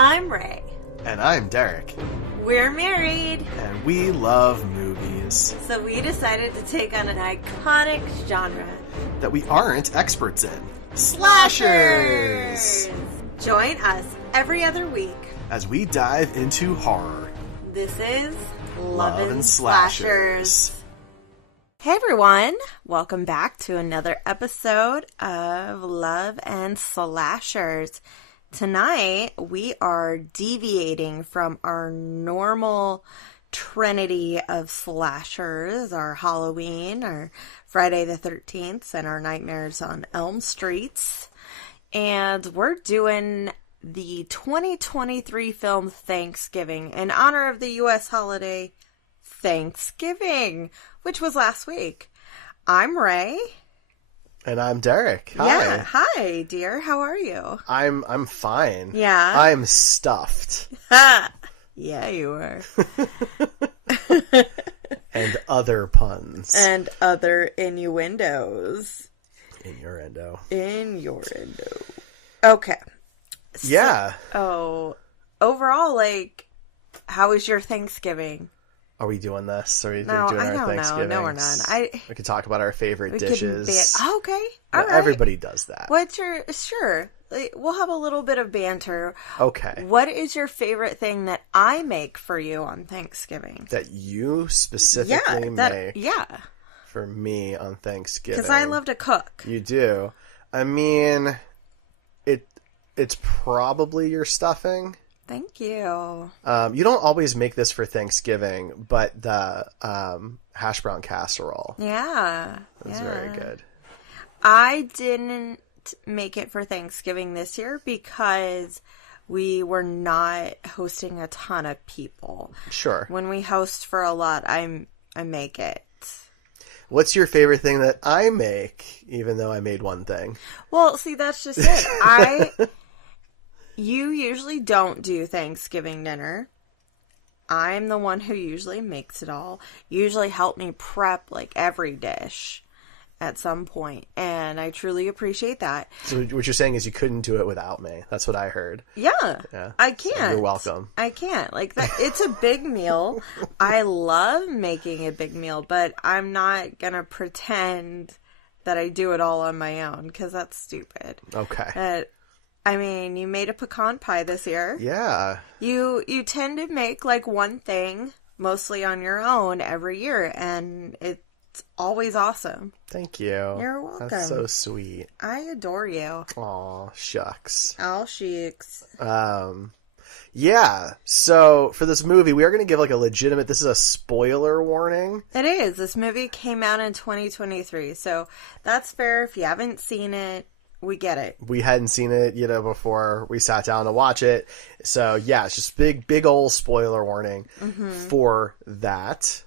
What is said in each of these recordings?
I'm Rae. And I'm Derek. We're married. And we love movies. So we decided to take on an iconic genre that we aren't experts in. Slashers! Join us every other week as we dive into horror. This is Love and Slashers. Hey everyone, welcome back to another episode of Love and Slashers. Tonight we are deviating from our normal trinity of slashers, our Halloween, our Friday the 13th, and our Nightmares on Elm Streets. And we're doing the 2023 film Thanksgiving in honor of the U.S. holiday Thanksgiving, which was last week. I'm Rae. And I'm Derek. Hi. Yeah, hi, dear. How are you? I'm fine. Yeah. I'm stuffed. Yeah, you are. And other puns. And other innuendos. Innuendo. Innuendo. Okay. Yeah. Overall, how was your Thanksgiving? Are we doing this? Are we doing I our don't Thanksgiving? No, we're not. We could talk about our favorite dishes. Okay. All right. Everybody does that. Sure. We'll have a little bit of banter. Okay. What is your favorite thing that I make for you on Thanksgiving? That you specifically make? Yeah. For me on Thanksgiving. Because I love to cook. You do. I mean, it's probably your stuffing. Thank you. You don't always make this for Thanksgiving, but the hash brown casserole. Yeah. It's very good. I didn't make it for Thanksgiving this year because we were not hosting a ton of people. Sure. When we host for a lot, I make it. What's your favorite thing that I make, even though I made one thing? Well, see, that's just it. You usually don't do Thanksgiving dinner. I'm the one who usually makes it all. You usually help me prep every dish at some point, and I truly appreciate that. So what you're saying is you couldn't do it without me. That's what I heard. Yeah. I can't. So you're welcome. I can't. It's a big meal. I love making a big meal, but I'm not gonna pretend that I do it all on my own, because that's stupid. Okay. You made a pecan pie this year. Yeah. You tend to make one thing mostly on your own every year, and it's always awesome. Thank you. You're welcome. That's so sweet. I adore you. Aw, shucks. Oh, shucks. Yeah. So for this movie, we are going to give this is a spoiler warning. It is. This movie came out in 2023, so that's fair. If you haven't seen it, we get it. We hadn't seen it, before we sat down to watch it. So, yeah, it's just big old spoiler warning for that.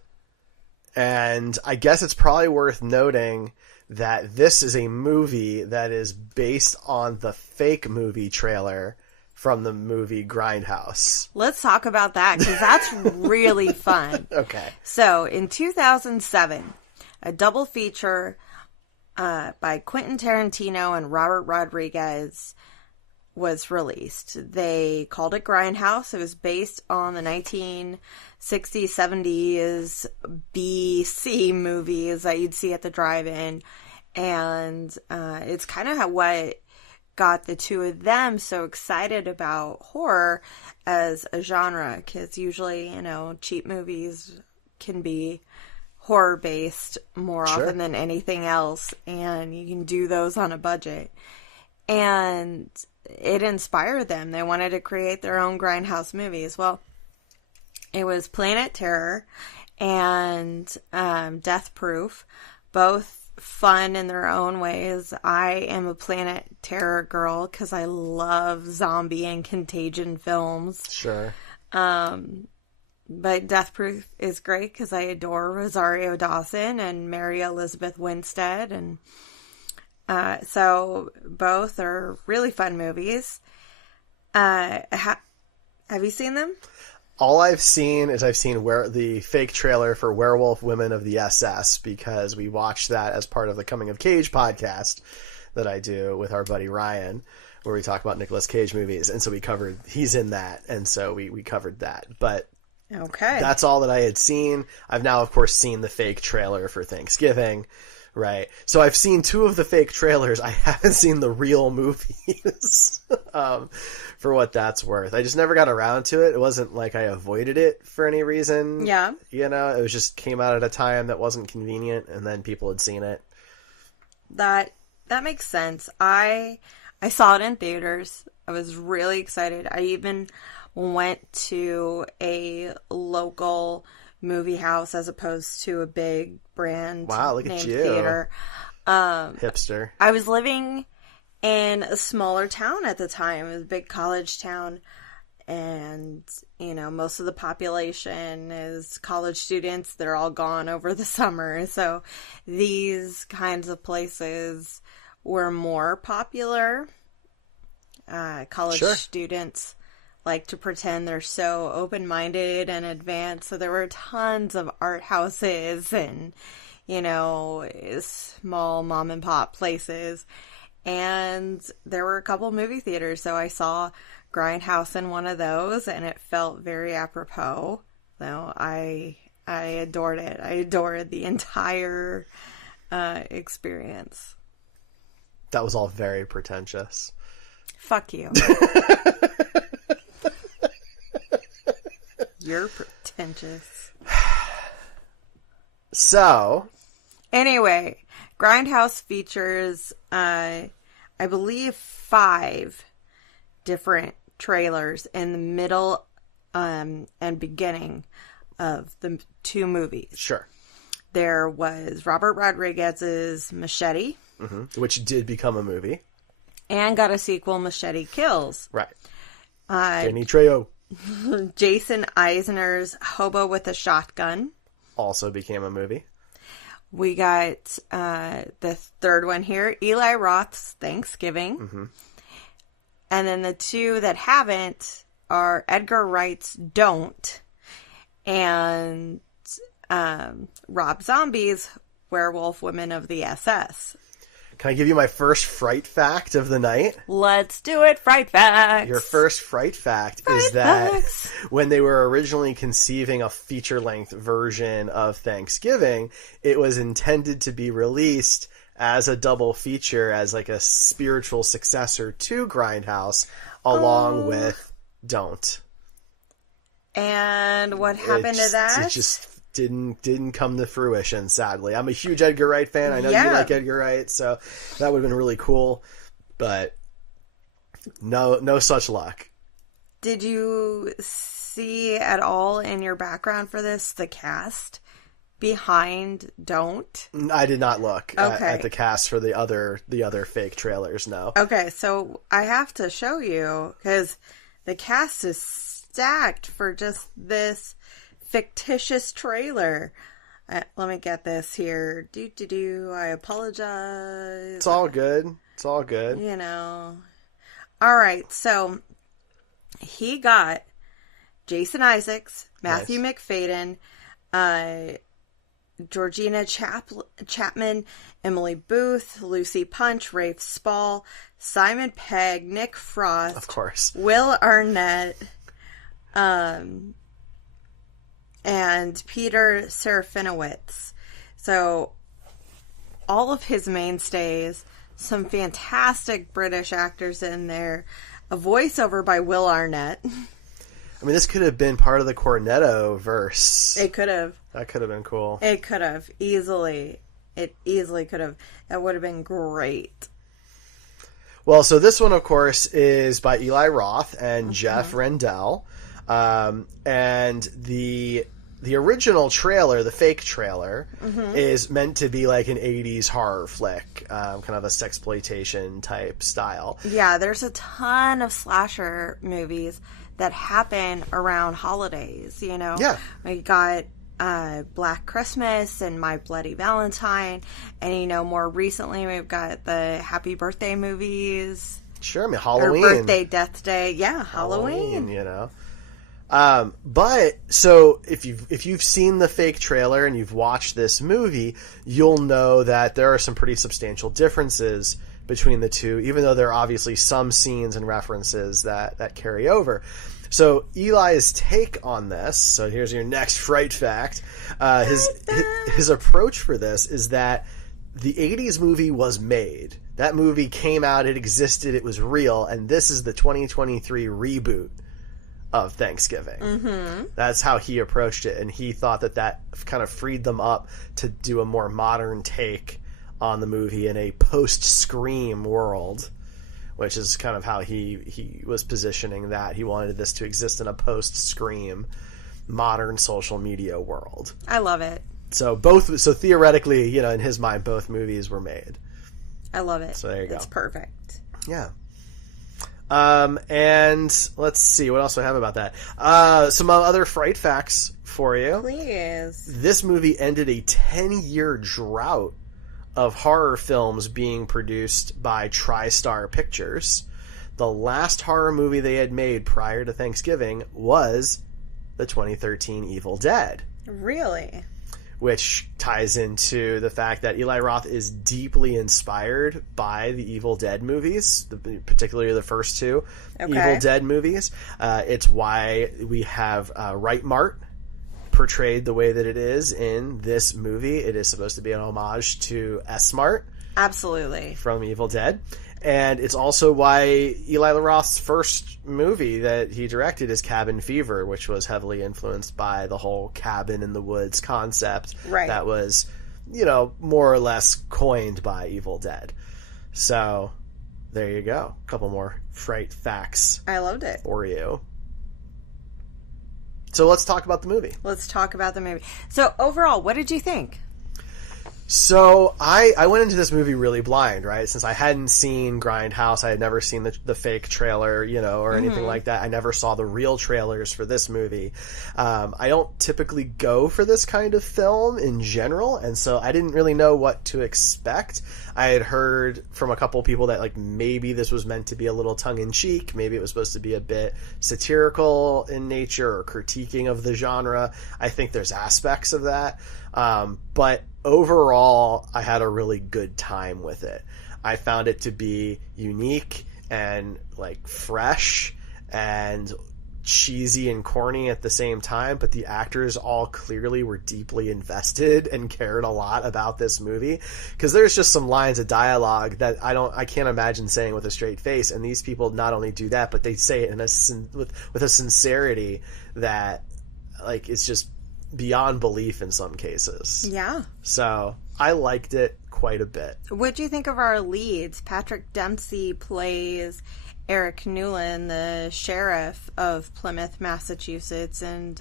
And I guess it's probably worth noting that this is a movie that is based on the fake movie trailer from the movie Grindhouse. Let's talk about that, because that's really fun. Okay. So, in 2007, a double feature by Quentin Tarantino and Robert Rodriguez was released. They called it Grindhouse. It was based on the 1960s, 70s B-C movies that you'd see at the drive-in. And it's kind of what got the two of them so excited about horror as a genre. Because usually, cheap movies can be horror-based more often than anything else, and you can do those on a budget. And it inspired them. They wanted to create their own Grindhouse movies. Well, it was Planet Terror and Death Proof, both fun in their own ways. I am a Planet Terror girl because I love zombie and contagion films. Sure. But Death Proof is great because I adore Rosario Dawson and Mary Elizabeth Winstead. And so both are really fun movies. Have you seen them? All I've seen is the fake trailer for Werewolf Women of the SS, because we watched that as part of the Coming of Cage podcast that I do with our buddy Ryan. where we talk about Nicolas Cage movies, and so he's in that, and so we covered that. But okay, that's all that I had seen. I've now, of course, seen the fake trailer for Thanksgiving, right? So I've seen 2 of the fake trailers. I haven't seen the real movies, for what that's worth. I just never got around to it. It wasn't like I avoided it for any reason. Yeah. You know, it was just came out at a time that wasn't convenient, and then people had seen it. That makes sense. I saw it in theaters. I was really excited. I even went to a local movie house as opposed to a big brand look name at you. theater. Hipster. I was living in a smaller town at the time. It was a big college town. And, you know, most of the population is college students. They're all gone over the summer. So these kinds of were more popular. College students like to pretend they're so open-minded and advanced. So there were tons of art houses and, you know, small mom-and-pop places. And there were a couple movie theaters. So I saw Grindhouse in one of those, and it felt very apropos. So I adored it. I adored the entire experience. That was all very pretentious. Fuck you. You're pretentious. So, anyway, Grindhouse features, I believe, 5 different trailers in the middle and beginning of the 2 movies. Sure. There was Robert Rodriguez's Machete. Mm-hmm. Which did become a movie. And got a sequel, Machete Kills. Right. Danny Trejo. Jason Eisner's Hobo with a Shotgun. Also became a movie. We got the third one here, Eli Roth's Thanksgiving. Mm-hmm. And then the 2 that haven't are Edgar Wright's Don't and Rob Zombie's Werewolf Women of the SS. Can I give you my first fright fact of the night? Let's do it, Fright Facts. Your first fright fact is that when they were originally conceiving a feature-length version of Thanksgiving, it was intended to be released as a double feature, as like a spiritual successor to Grindhouse, along with Don't. And what happened to that? It just didn't come to fruition, sadly. I'm a huge Edgar Wright fan. I know you like Edgar Wright, so that would have been really cool. But no such luck. Did you see at all in your background for this the cast behind Don't? I did not look at the cast for the other fake trailers, no. Okay, so I have to show you, because the cast is stacked for just this fictitious trailer. Let me get this here. I apologize. It's all good. It's all good. You know. All right, so he got Jason Isaacs, Matthew McFadden, Georgina Chapman, Emily Booth, Lucy Punch, Rafe Spall, Simon Pegg, Nick Frost, of course, Will Arnett, and Peter Serafinowicz. So all of his mainstays, some fantastic British actors in there, a voiceover by Will Arnett. I mean, this could have been part of the Cornetto verse. It could have. That could have been cool. It could have. Easily. It easily could have. That would have been great. Well, so this one, of course, is by Eli Roth and Jeff Rendell. And the original trailer, the fake trailer, is meant to be like an 80s horror flick, kind of a sexploitation type style. Yeah, there's a ton of slasher movies that happen around holidays, you know? Yeah. We got Black Christmas and My Bloody Valentine, and, you know, more recently we've got the Happy Birthday movies. Sure, I mean, Halloween. Or Birthday, Death Day. Yeah, Halloween. You know? But so if you've seen the fake trailer and you've watched this movie, you'll know that there are some pretty substantial differences between the two, even though there are obviously some scenes and references that carry over. So Eli's take on this, so here's your next Fright Fact. His approach for this is that the 80s movie was made. That movie came out, it existed, it was real, and this is the 2023 reboot of Thanksgiving. Mm-hmm. That's how he approached it, and he thought that kind of freed them up to do a more modern take on the movie in a post-Scream world, which is kind of how he was positioning that. He wanted this to exist in a post-Scream modern social media world. I love it. So theoretically, in his mind, both movies were made. I love it. So there you go. It's perfect. Yeah. And let's see, what else do I have about that? Some other Fright Facts for you. Please. This movie ended a 10-year drought of horror films being produced by TriStar Pictures. The last horror movie they had made prior to Thanksgiving was the 2013 Evil Dead. Really? Which ties into the fact that Eli Roth is deeply inspired by the Evil Dead movies, particularly the first two Evil Dead movies. It's why we have Right Mart portrayed the way that it is in this movie. It is supposed to be an homage to S-Mart. Absolutely. From Evil Dead. And it's also why Eli Roth's first movie that he directed is Cabin Fever, which was heavily influenced by the whole cabin in the woods concept. Right. That was, more or less coined by Evil Dead. So, there you go. A couple more Fright Facts. I loved it. For you. So let's talk about the movie. So overall, what did you think? So I went into this movie really blind, right? Since I hadn't seen Grindhouse, I had never seen the fake trailer, or anything like that. I never saw the real trailers for this movie. I don't typically go for this kind of film in general, and so I didn't really know what to expect. I had heard from a couple people that maybe this was meant to be a little tongue-in-cheek, maybe it was supposed to be a bit satirical in nature or critiquing of the genre. I think there's aspects of that, but overall, I had a really good time with it. I found it to be unique and fresh and cheesy and corny at the same time, but the actors all clearly were deeply invested and cared a lot about this movie, because there's just some lines of dialogue that I can't imagine saying with a straight face, and these people not only do that, but they say it with a sincerity that it's just beyond belief in some cases. Yeah. So I liked it quite a bit. What'd you think of our leads? Patrick Dempsey plays Eric Newland, the sheriff of Plymouth, Massachusetts, and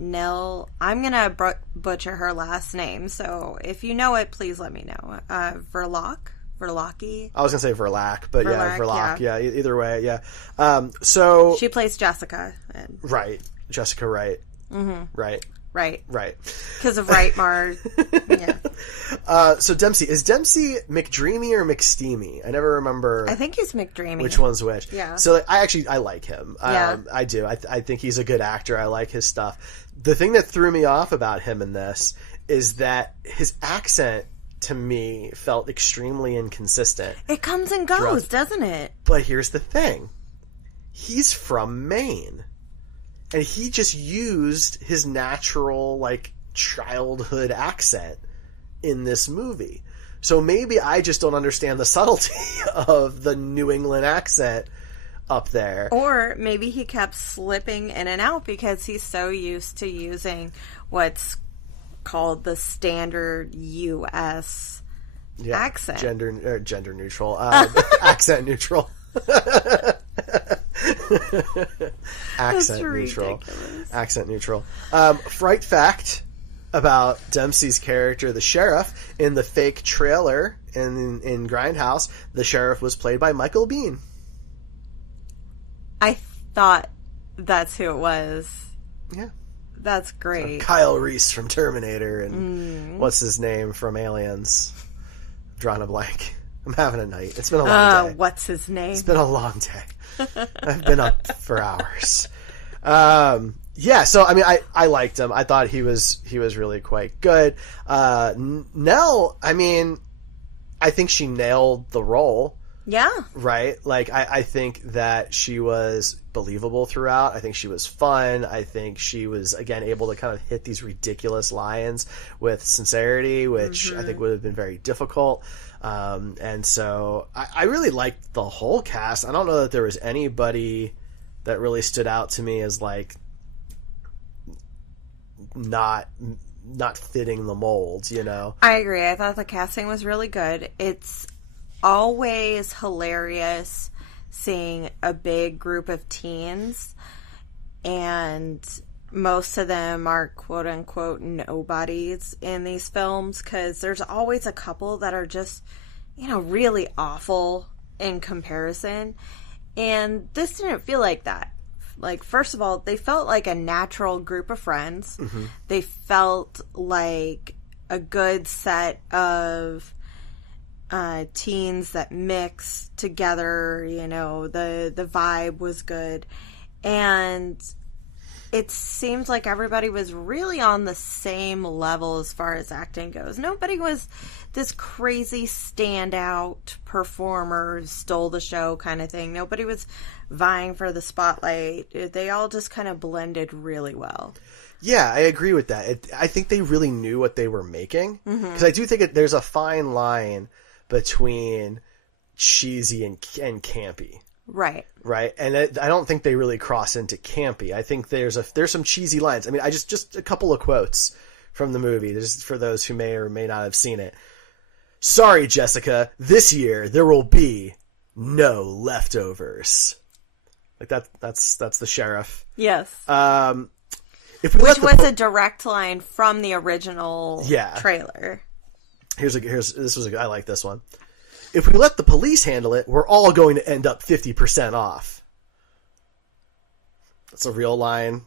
Nell, I'm going to butcher her last name, so if you know it, please let me know. Verlocki? I was going to say Verlac, but Verloc. Yeah, either way, yeah. So she plays Jessica. Right. Jessica Wright. Mm-hmm. Right. Because of Right Mart. Yeah. So Dempsey. Is Dempsey McDreamy or McSteamy? I never remember. I think he's McDreamy. Which one's which? Yeah. So I like him. Yeah. I do. I think he's a good actor. I like his stuff. The thing that threw me off about him in this is that his accent, to me, felt extremely inconsistent. It comes and goes, doesn't it? But here's the thing. He's from Maine. And he just used his natural, childhood accent in this movie. So maybe I just don't understand the subtlety of the New England accent up there. Or maybe he kept slipping in and out because he's so used to using what's called the standard U.S. accent. Gender neutral. Accent neutral. Accent neutral. Fright fact about Dempsey's character, the sheriff, in the fake trailer in Grindhouse, the sheriff was played by Michael Biehn. I thought that's who it was. Yeah. That's great. So Kyle Reese from Terminator and what's his name from Aliens? Drawing a blank. I'm having a night. It's been a long day. What's his name? It's been a long day. I've been up for hours. So I mean, I liked him. I thought he was really quite good. Nell, I mean, I think she nailed the role. Yeah. Right? Like, I think that she was believable throughout. I think she was fun. I think she was, again, able to kind of hit these ridiculous lines with sincerity, which I think would have been very difficult. And so I really liked the whole cast. I don't know that there was anybody that really stood out to me as, like, not fitting the mold, you know? I agree. I thought the casting was really good. It's always hilarious seeing a big group of teens, and most of them are quote unquote nobodies in these films, because there's always a couple that are just, you know, really awful in comparison, and this didn't feel like that. Like, first of all, they felt like a natural group of friends. They felt like a good set of teens that mix together, you know, the vibe was good, and it seemed like everybody was really on the same level as far as acting goes. Nobody was this crazy standout performer, stole the show kind of thing. Nobody was vying for the spotlight. They all just kind of blended really well. Yeah, I agree with that. I think they really knew what they were making, because I do think there's a fine line between cheesy and campy. Right. Right. And I don't think they really cross into campy. I think there's some cheesy lines. I mean, just a couple of quotes from the movie, just for those who may or may not have seen it. Sorry, Jessica, this year there will be no leftovers. Like that's the sheriff. Yes. If we Which was a direct line from the original trailer. I like this one. If we let the police handle it, we're all going to end up 50% off. That's a real line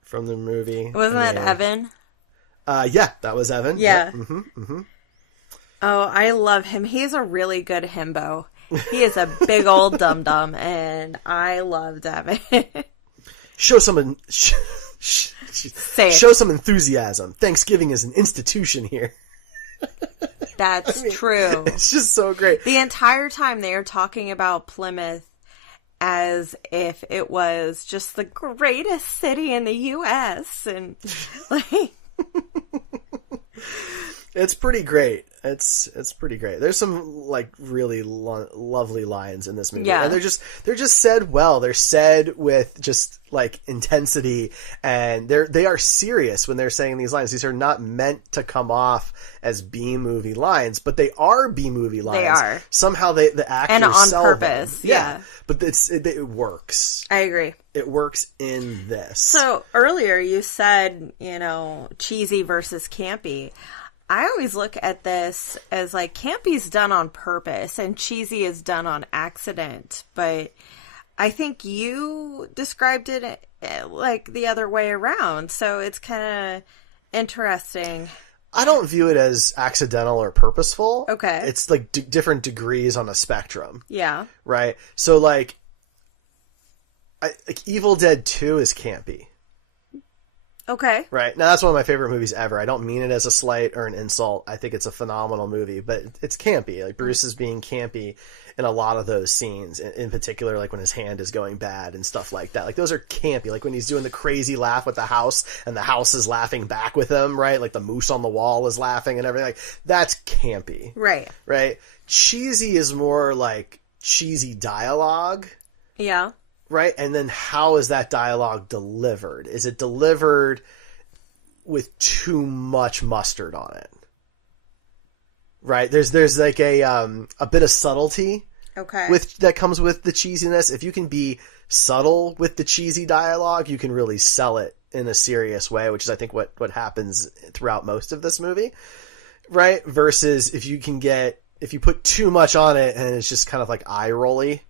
from the movie. Wasn't that Evan? Yeah, that was Evan. Yeah. Yep. Oh, I love him. He's a really good himbo. He is a big old dum-dum, and I loved Evan. Show some enthusiasm. Thanksgiving is an institution here. That's true. It's just so great. The entire time they are talking about Plymouth as if it was just the greatest city in the U.S. and like, it's pretty great. It's pretty great. There's some like really lovely lines in this movie, and they're just said well. They're said with just like intensity, and they are serious when they're saying these lines. These are not meant to come off as B-movie lines, but they are B-movie lines. They are somehow the actors and on sell purpose. Them. Yeah, but it works. I agree. It works in this. So earlier you said, you know, cheesy versus campy. I always look at this as like campy's done on purpose and cheesy is done on accident. But I think you described it like the other way around. So it's kind of interesting. I don't view it as accidental or purposeful. Okay. It's like different degrees on a spectrum. Yeah. Right? So like Evil Dead 2 is campy. Okay. Right. Now, that's one of my favorite movies ever. I don't mean it as a slight or an insult. I think it's a phenomenal movie, but it's campy. Like, Bruce is being campy in a lot of those scenes, in particular, like when his hand is going bad and stuff like that. Like, those are campy. Like when he's doing the crazy laugh with the house and the house is laughing back with him, right? Like the moose on the wall is laughing and everything. Like, that's campy. Right. Right? Cheesy is more like cheesy dialogue. Yeah. Right? And then how is that dialogue delivered? Is it delivered with too much mustard on it? Right? There's like a bit of subtlety that comes with the cheesiness. If you can be subtle with the cheesy dialogue, you can really sell it in a serious way, which is I think what happens throughout most of this movie. Right? Versus if you put too much on it and it's just kind of like eye rolly.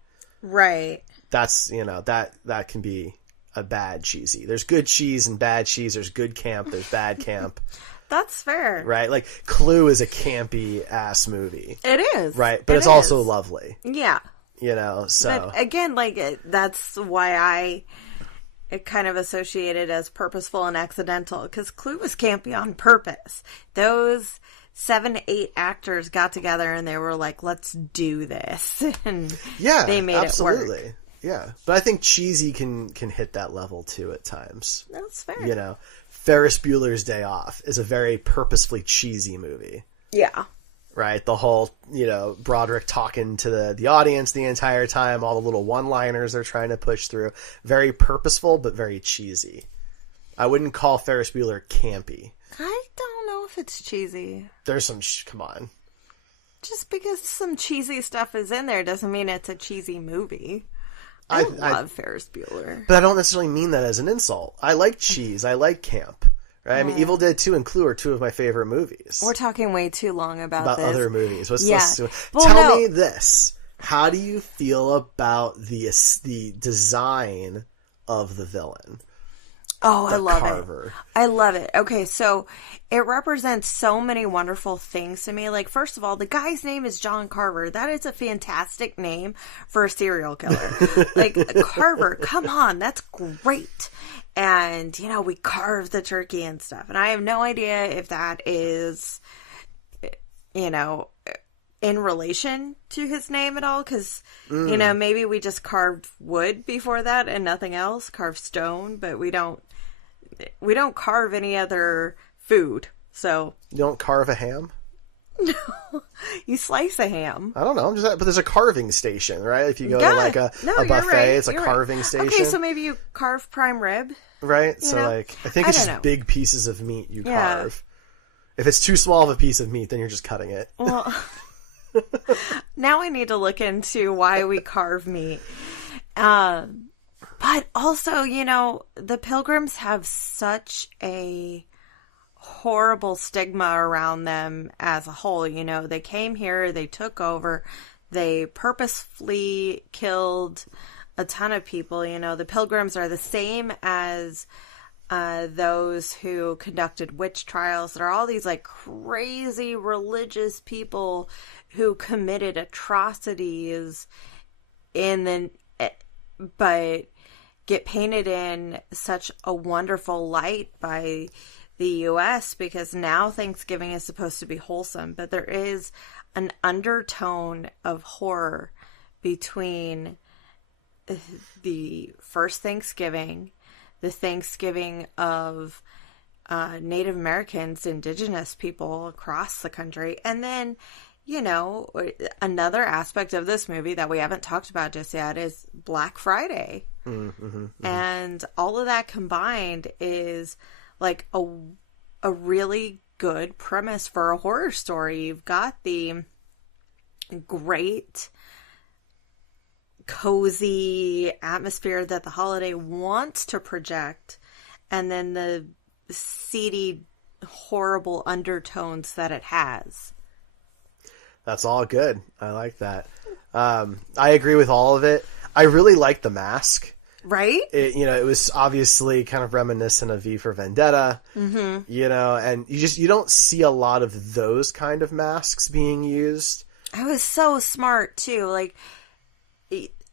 Right. That's, you know, that can be a bad cheesy. There's good cheese and bad cheese. There's good camp. There's bad camp. That's fair. Right? Like, Clue is a campy ass movie. It is. Right? But it's also lovely. Yeah. You know, so. But again, like, that's why it kind of associated as purposeful and accidental, because Clue was campy on purpose. Those 7, 8 actors got together and they were like, let's do this. And yeah, they made absolutely. it work. Yeah. But I think cheesy can hit that level too at times. That's fair. You know, Ferris Bueller's Day Off is a very purposefully cheesy movie. Yeah. Right? The whole, you know, Broderick talking to the audience the entire time, all the little one-liners they're trying to push through. Very purposeful, but very cheesy. I wouldn't call Ferris Bueller campy. I don't know if it's cheesy. There's some... come on. Just because some cheesy stuff is in there doesn't mean it's a cheesy movie. I love Ferris Bueller. But I don't necessarily mean that as an insult. I like cheese. I like camp. Right? I mean, Evil Dead 2 and Clue are two of my favorite movies. We're talking way too long about this. other movies. Let's Well, tell me this. How do you feel about the design of the villain? Oh, I love Carver. it. I love it. Okay, so it represents so many wonderful things to me. Like, first of all, the guy's name is John Carver. That is a fantastic name for a serial killer. Like, Carver, come on, that's great. And, you know, we carve the turkey and stuff. And I have no idea if that is, you know, in relation to his name at all. Because, you know, maybe we just carved wood before that and nothing else. Carved stone, but we don't carve any other food. So You don't carve a ham? No. You slice a ham. I don't know. But there's a carving station, right? If you go to like a buffet, right, it's a carving station. Okay, so maybe you carve prime rib. Right? So, know? like, I think it's just big pieces of meat you carve. If it's too small of a piece of meat, then you're just cutting it. Well, now I need to look into why we carve meat. But also, you know, the Pilgrims have such a horrible stigma around them as a whole. You know, they came here, they took over, they purposefully killed a ton of people. You know, the Pilgrims are the same as those who conducted witch trials. There are all these like crazy religious people who committed atrocities but get painted in such a wonderful light by the U.S. because now Thanksgiving is supposed to be wholesome, but there is an undertone of horror between the first Thanksgiving, the Thanksgiving of Native Americans, indigenous people across the country, and then, you know, another aspect of this movie that we haven't talked about just yet is Black Friday. And all of that combined is like a really good premise for a horror story. You've got the great cozy atmosphere that the holiday wants to project, and then the seedy, horrible undertones that it has. That's all good. I like that. I agree with all of it. I really like the mask. Right? It was obviously kind of reminiscent of V for Vendetta, you know, and you don't see a lot of those kind of masks being used. I was so smart too. Like,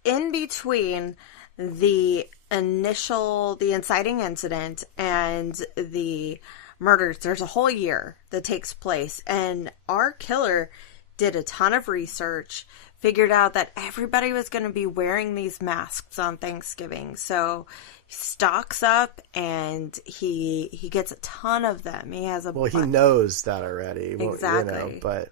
in between the inciting incident and the murders, there's a whole year that takes place, and our killer did a ton of research, figured out that everybody was going to be wearing these masks on Thanksgiving. So he stocks up and he gets a ton of them. He has he knows that already. Exactly. You know, but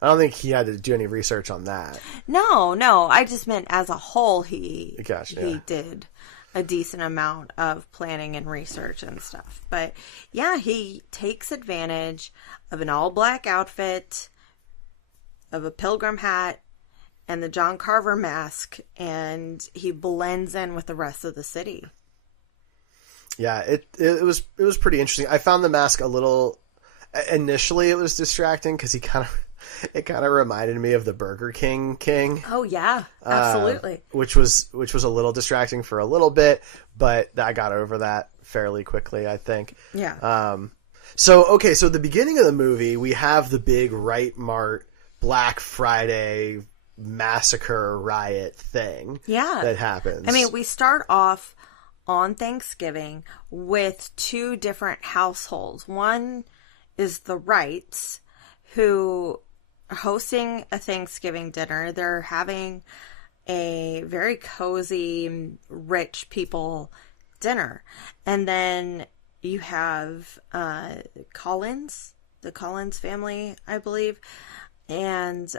I don't think he had to do any research on that. No. I just meant as a whole, he did a decent amount of planning and research and stuff. But yeah, he takes advantage of an all black outfit, of a pilgrim hat, and the John Carver mask, and he blends in with the rest of the city. Yeah, it was pretty interesting. I found the mask a little... Initially, it was distracting because it kind of reminded me of the Burger King. Oh yeah, absolutely. Which was a little distracting for a little bit, but I got over that fairly quickly, I think. Yeah. So the beginning of the movie, we have the big Right Mart Black Friday massacre riot thing that happens. I mean, we start off on Thanksgiving with two different households. One is the Wrights, who are hosting a Thanksgiving dinner. They're having a very cozy, rich people dinner. And then you have Collins, the Collins family, I believe. And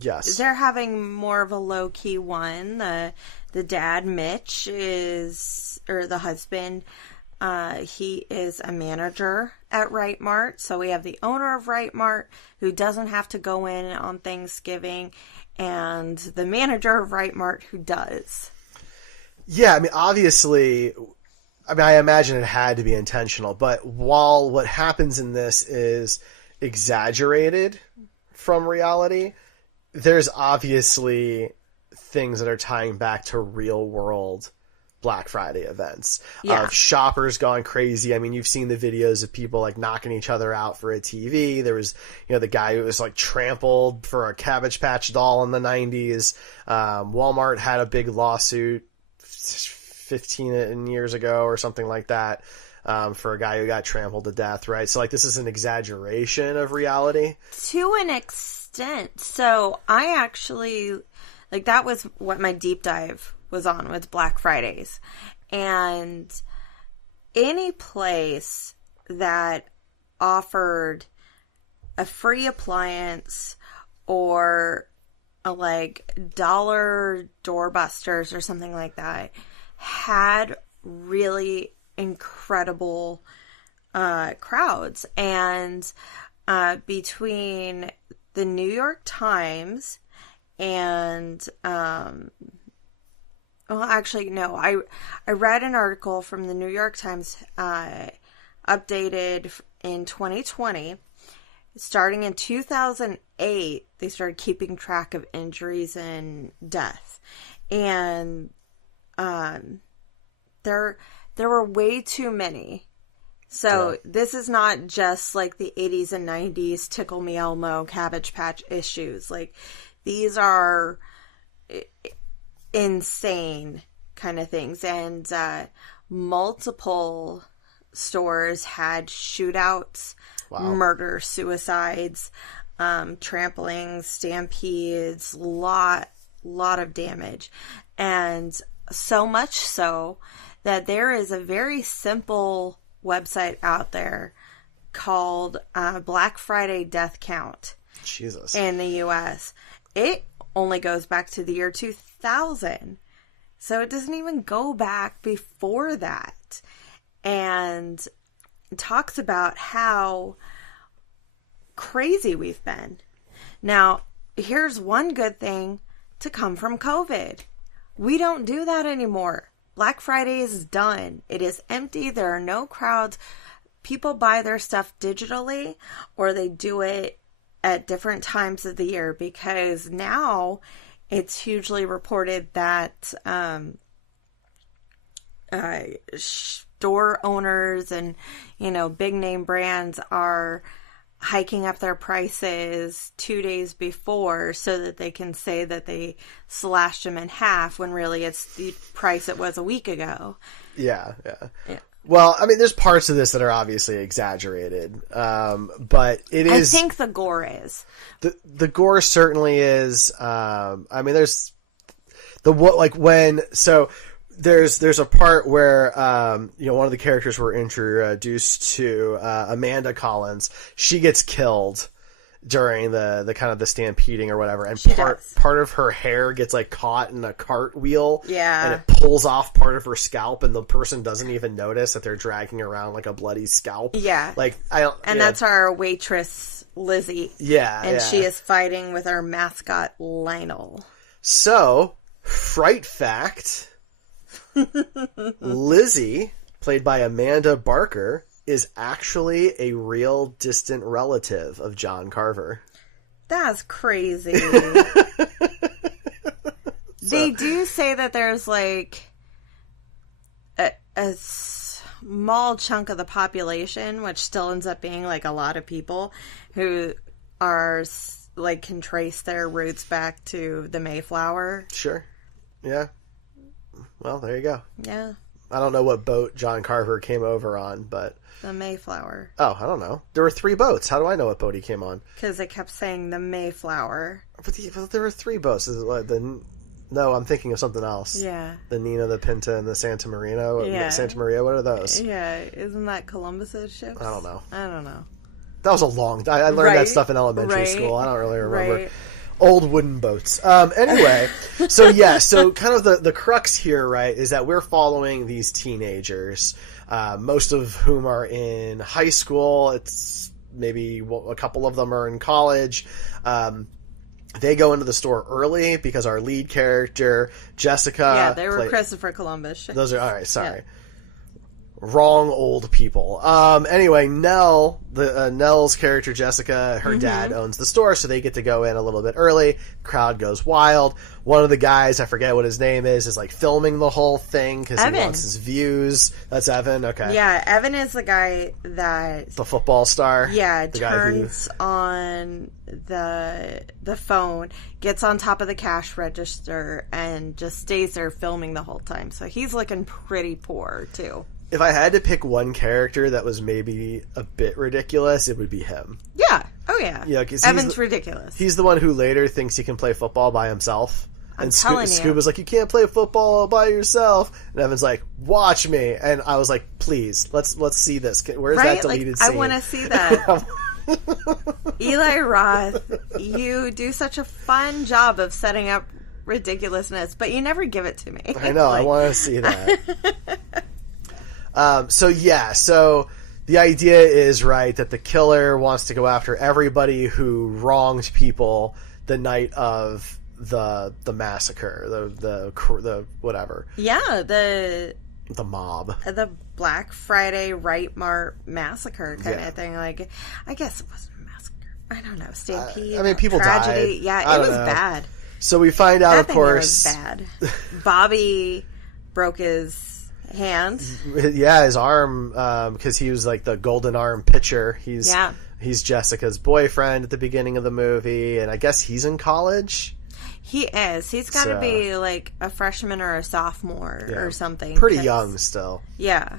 yes, they're having more of a low-key one. The dad, Mitch, or the husband, he is a manager at Right Mart. So we have the owner of Right Mart who doesn't have to go in on Thanksgiving, and the manager of Right Mart who does. Yeah, I mean, obviously, I imagine it had to be intentional, but while what happens in this is exaggerated from reality, there's obviously things that are tying back to real world Black Friday events of shoppers going crazy. I mean, you've seen the videos of people like knocking each other out for a TV. There was, the guy who was like trampled for a Cabbage Patch doll in the 90s. Walmart had a big lawsuit 15 years ago or something like that, for a guy who got trampled to death, right? So like this is an exaggeration of reality. To an extent. So I actually, that was what my deep dive was on, with Black Fridays. And any place that offered a free appliance or a dollar doorbusters or something like that had really incredible crowds. And between the New York Times and I read an article from the New York Times, updated in 2020. Starting in 2008, they started keeping track of injuries and death. And there were way too many. So this is not just like the 80s and 90s Tickle Me Elmo Cabbage Patch issues. These are insane kind of things. And multiple stores had shootouts, murder, suicides, trampling, stampedes, lot of damage. And so much so that there is a very simple website out there called Black Friday Death Count. Jesus. In the U.S. It only goes back to the year 2000. So it doesn't even go back before that. And it talks about how crazy we've been. Now, here's one good thing to come from COVID. We don't do that anymore. Black Friday is done. It is empty. There are no crowds. People buy their stuff digitally, or they do it at different times of the year, because now it's hugely reported that store owners and, big name brands are hiking up their prices 2 days before so that they can say that they slashed them in half, when really it's the price it was a week ago. Yeah. Well, I mean, there's parts of this that are obviously exaggerated, but it is. I think the gore is. The gore certainly is. I mean, there's there's a part where one of the characters were introduced to, Amanda Collins. She gets killed during the kind of the stampeding or whatever, and part of her hair gets caught in a cartwheel, and it pulls off part of her scalp, and the person doesn't even notice that they're dragging around a bloody scalp. That's our waitress Lizzie. And she is fighting with our mascot Lionel. So, Fright Fact: Lizzie, played by Amanda Barker, is actually a real distant relative of John Carver. That's crazy. They do say that there's a small chunk of the population, which still ends up being a lot of people, who are can trace their roots back to the Mayflower. Sure. Yeah. Well, there you go. Yeah. I don't know what boat John Carver came over on, but... The Mayflower. Oh, I don't know. There were 3 boats. How do I know what boat he came on? Because it kept saying the Mayflower. But there were 3 boats. Is it like no, I'm thinking of something else. Yeah. The Nina, the Pinta, and the Santa Marina. Yeah. Santa Maria, what are those? Yeah, isn't that Columbus's ships? I don't know. That was a long... I learned that stuff in elementary school. I don't really remember. Right. Old wooden boats. Anyway, so kind of the crux here, right, is that we're following these teenagers, most of whom are in high school. It's maybe a couple of them are in college. They go into the store early because our lead character, Jessica... Yeah, they were Christopher Columbus. Those are... All right, sorry. Yeah. Wrong old people. Anyway, Nell's character, Jessica, her dad owns the store, so they get to go in a little bit early. Crowd goes wild. One of the guys, I forget what his name is like filming the whole thing because he wants his views. That's Evan? Okay. Yeah, Evan is the guy that... The football star? Yeah, turns on the phone, gets on top of the cash register, and just stays there filming the whole time. So he's looking pretty poor, too. If I had to pick one character that was maybe a bit ridiculous, it would be him. Yeah. Oh, yeah. Evan's ridiculous. He's the one who later thinks he can play football by himself. I'm telling you. Scuba's like, you can't play football by yourself. And Evan's like, watch me. And I was like, please, let's see this. Where's that deleted scene? I want to see that. Eli Roth, you do such a fun job of setting up ridiculousness, but you never give it to me. I know. I want to see that. So the idea is, right, that the killer wants to go after everybody who wronged people the night of the massacre, the whatever. Yeah, the mob. The Black Friday Right Mart massacre kind of thing. Like, I guess it wasn't a massacre. I don't know. Stampede. People tragedy. died. Yeah, it was bad. So we find out, that of course, was bad. Bobby broke his hand. Yeah, his arm, because he was like the golden arm pitcher. He's Jessica's boyfriend at the beginning of the movie, and I guess he's in college. He is. He's got to be like a freshman or a sophomore or something. Pretty young still. Yeah.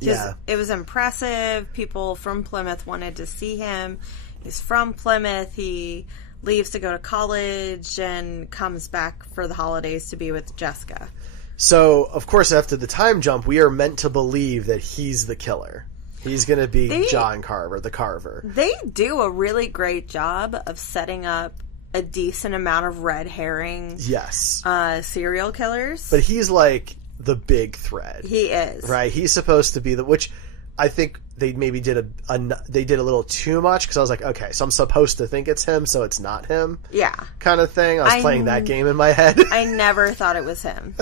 It was impressive. People from Plymouth wanted to see him. He's from Plymouth. He leaves to go to college and comes back for the holidays to be with Jessica. So, of course, after the time jump, we are meant to believe that he's the killer. He's going to be John Carver, the Carver. They do a really great job of setting up a decent amount of red herring serial killers. But he's like the big thread. He is. Right? He's supposed to be which I think they maybe did a little too much, because I was like, okay, so I'm supposed to think it's him, so it's not him. Yeah. Kind of thing. I was playing that game in my head. I never thought it was him.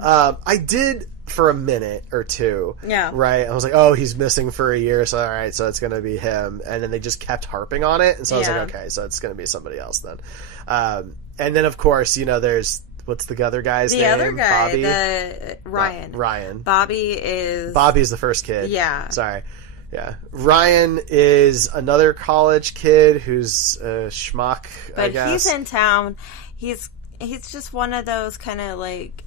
I did for a minute or two. Yeah. Right? I was like, oh, he's missing for a year, so all right, so it's going to be him. And then they just kept harping on it, and so I was like, okay, so it's going to be somebody else then. And then, of course, there's... What's the other guy's name? The other guy, Bobby? Ryan. Ryan. Bobby's the first kid. Yeah. Sorry. Yeah. Ryan is another college kid who's a schmuck, I guess. But he's in town. He's just one of those kind of like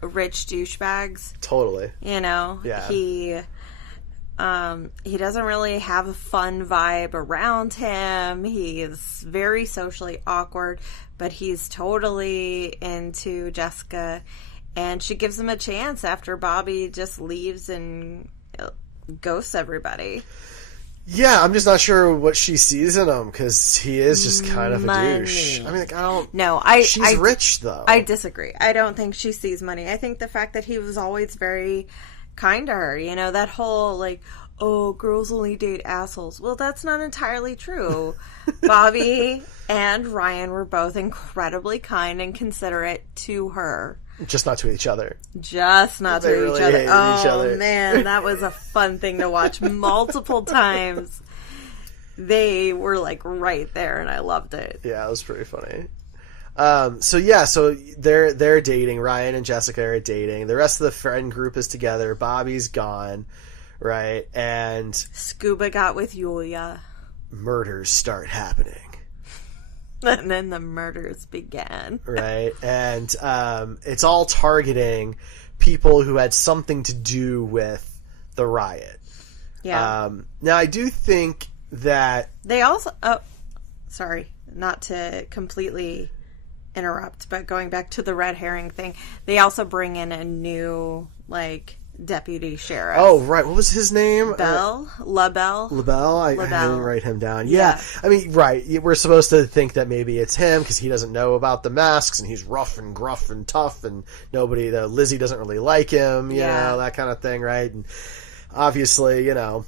rich douchebags. Totally. Yeah. He doesn't really have a fun vibe around him. He is very socially awkward, but he's totally into Jessica, and she gives him a chance after Bobby just leaves and ghosts everybody. Yeah, I'm just not sure what she sees in him, because he is just kind of a douche. I mean, like, I don't... No, she's rich, though. I disagree. I don't think she sees money. I think the fact that he was always very kind to her, that whole, like, oh, girls only date assholes. Well, that's not entirely true. Bobby and Ryan were both incredibly kind and considerate to her. Just not to each other. Just not to really each other. Each oh, other. Man, that was a fun thing to watch multiple times. They were, like, right there, and I loved it. Yeah, it was pretty funny. So they're dating. Ryan and Jessica are dating. The rest of the friend group is together. Bobby's gone, right? And Scuba got with Yulia. Murders start happening. And then the murders began. Right? And it's all targeting people who had something to do with the riot. Yeah. Now, I do think that... They also... Oh, sorry. Not to completely interrupt, but going back to the red herring thing, they also bring in a new, like, deputy sheriff. Oh, right. What was his name? LaBelle. LaBelle? I didn't write him down. Yeah. I mean, right. We're supposed to think that maybe it's him because he doesn't know about the masks and he's rough and gruff and tough and Lizzie doesn't really like him, you know, that kind of thing, right? And obviously, you know,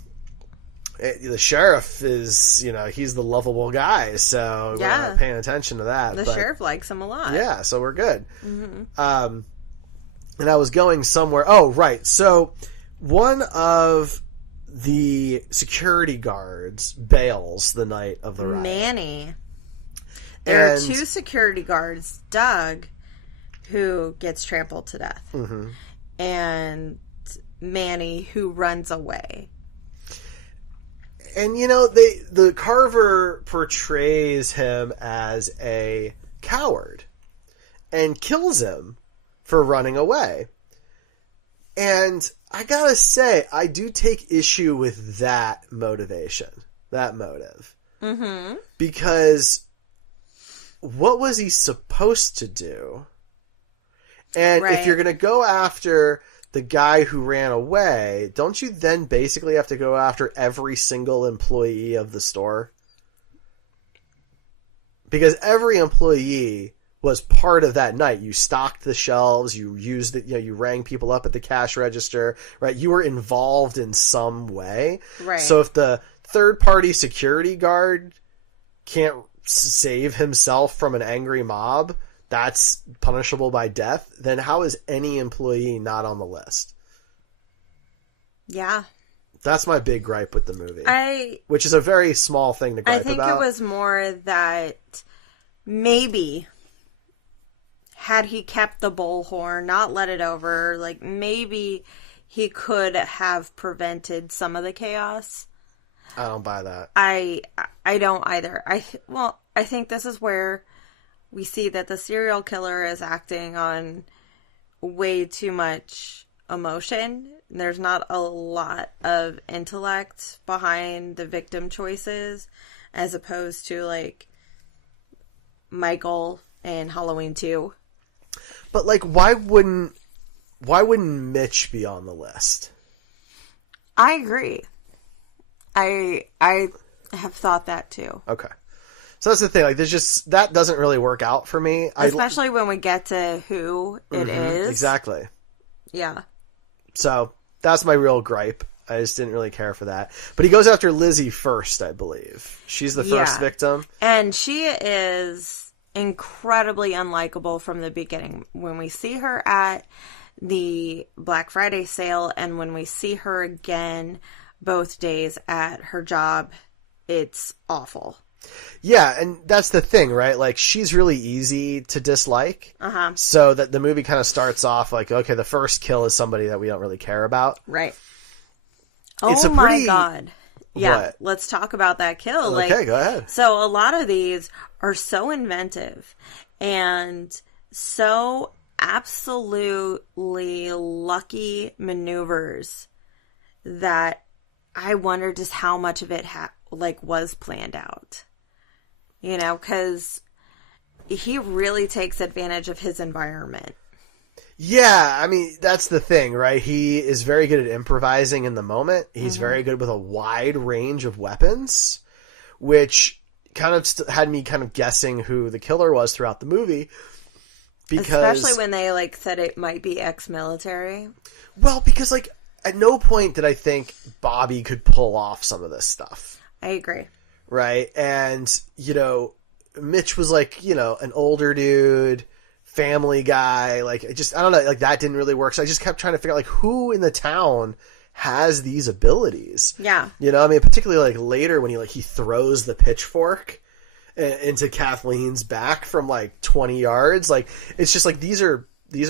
the sheriff is, you know, he's the lovable guy, so we're not paying attention to that. The sheriff likes him a lot. Yeah, so we're good. Mm-hmm. And I was going somewhere. Oh, right. So one of the security guards bails the night of the riot. Manny. There are two security guards. Doug, who gets trampled to death. Mm-hmm. And Manny, who runs away. And, you know, the Carver portrays him as a coward and kills him for running away. And I gotta say, I do take issue with that motivation, that motive. Mm-hmm. Because what was he supposed to do? And if you're going to go after the guy who ran away, don't you then basically have to go after every single employee of the store? Because every employee was part of that night. You stocked the shelves, you used it, you know, you rang people up at the cash register, right? You were involved in some way. Right. So if the third-party security guard can't save himself from an angry mob, that's punishable by death, then how is any employee not on the list? Yeah. That's my big gripe with the movie. Which is a very small thing to gripe about. I think it was more that maybe had he kept the bullhorn, not let it over, like maybe he could have prevented some of the chaos. I don't buy that. I don't either. I think this is where we see that the serial killer is acting on way too much emotion. There's not a lot of intellect behind the victim choices, as opposed to like Michael in Halloween 2. But like, why wouldn't Mitch be on the list? I agree. I have thought that too. Okay. So that's the thing. Like, there's just, that doesn't really work out for me. Especially when we get to who it is. Exactly. Yeah. So that's my real gripe. I just didn't really care for that. But he goes after Lizzie first, I believe. She's the first victim. And she is incredibly unlikable from the beginning. When we see her at the Black Friday sale and when we see her again both days at her job, it's awful. Yeah, and that's the thing, right? Like, she's really easy to dislike. Uh-huh. So that the movie kind of starts off like, okay, the first kill is somebody that we don't really care about. Right. Oh my God. Yeah, what? Let's talk about that kill. Okay, go ahead. So a lot of these are so inventive and so absolutely lucky maneuvers that I wonder just how much of it was planned out. You know, because he really takes advantage of his environment. Yeah, I mean, that's the thing, right? He is very good at improvising in the moment. He's very good with a wide range of weapons, which kind of had me kind of guessing who the killer was throughout the movie. Because, especially when they, said it might be ex-military. Well, because, at no point did I think Bobby could pull off some of this stuff. I agree. Right? And, Mitch was an older dude, family guy. I don't know, that didn't really work. So I just kept trying to figure out, who in the town has these abilities. Yeah. Particularly, later when he throws the pitchfork into Kathleen's back from, 20 yards. It's just, these are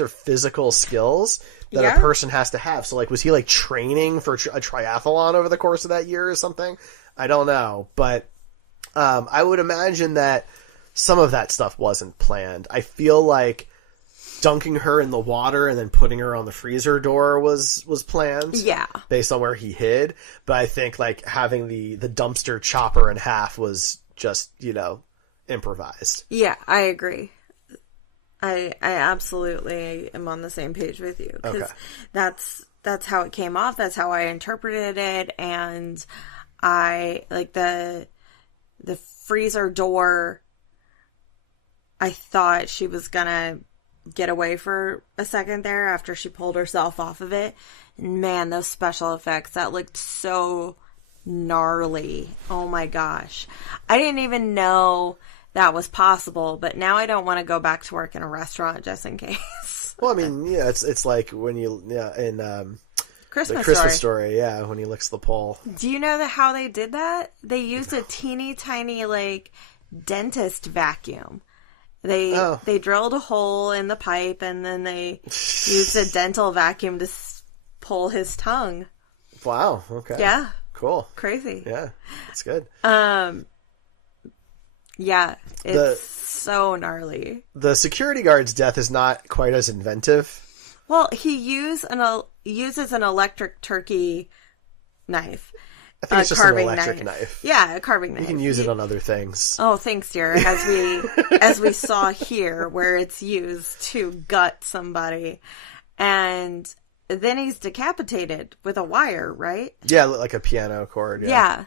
physical skills that a person has to have. So, was he, training for a triathlon over the course of that year or something? I don't know, but I would imagine that some of that stuff wasn't planned. I feel like dunking her in the water and then putting her on the freezer door was planned. Yeah. Based on where he hid. But I think like having the dumpster chopper in half was just, improvised. Yeah, I agree. I absolutely am on the same page with you. Because that's how it came off. That's how I interpreted it. And I, like, the freezer door, I thought she was gonna get away for a second there after she pulled herself off of it. And man, those special effects, that looked so gnarly. Oh my gosh. I didn't even know that was possible, but now I don't want to go back to work in a restaurant just in case. Well, I mean, yeah, it's like when you in Christmas the Christmas story, yeah, when he licks the pole. Do you know how they did that? They used a teeny tiny like dentist vacuum. They drilled a hole in the pipe and then they used a dental vacuum to pull his tongue. Wow. Okay. Yeah. Cool. Crazy. Yeah, that's good. Yeah, it's so gnarly. The security guard's death is not quite as inventive. Well, he uses an electric turkey knife. I think it's just an electric knife. Yeah, a carving knife. You can use it on other things. Oh, thanks, dear. As we saw here, where it's used to gut somebody, and then he's decapitated with a wire, right? Yeah, like a piano chord. Yeah.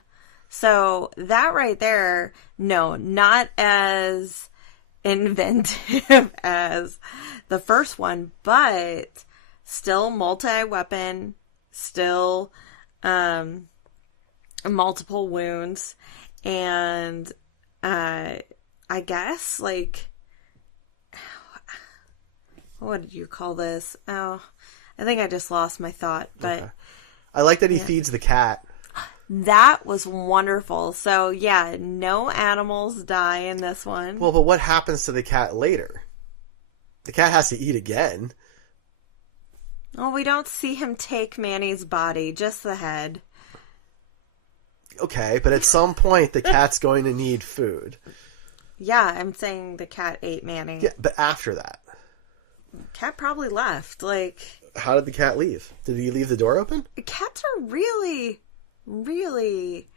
So that right there, no, not as inventive as the first one, but still multi-weapon, still multiple wounds, and I guess, like, what did you call this? Oh, I think I just lost my thought, but... Okay. I like that he feeds the cat. That was wonderful. So, yeah, no animals die in this one. Well, but what happens to the cat later? The cat has to eat again. Oh, we don't see him take Manny's body, just the head. Okay, but at some point, the cat's going to need food. Yeah, I'm saying the cat ate Manny. Yeah, but after that? Cat probably left. Like, how did the cat leave? Did he leave the door open? Cats are really, really,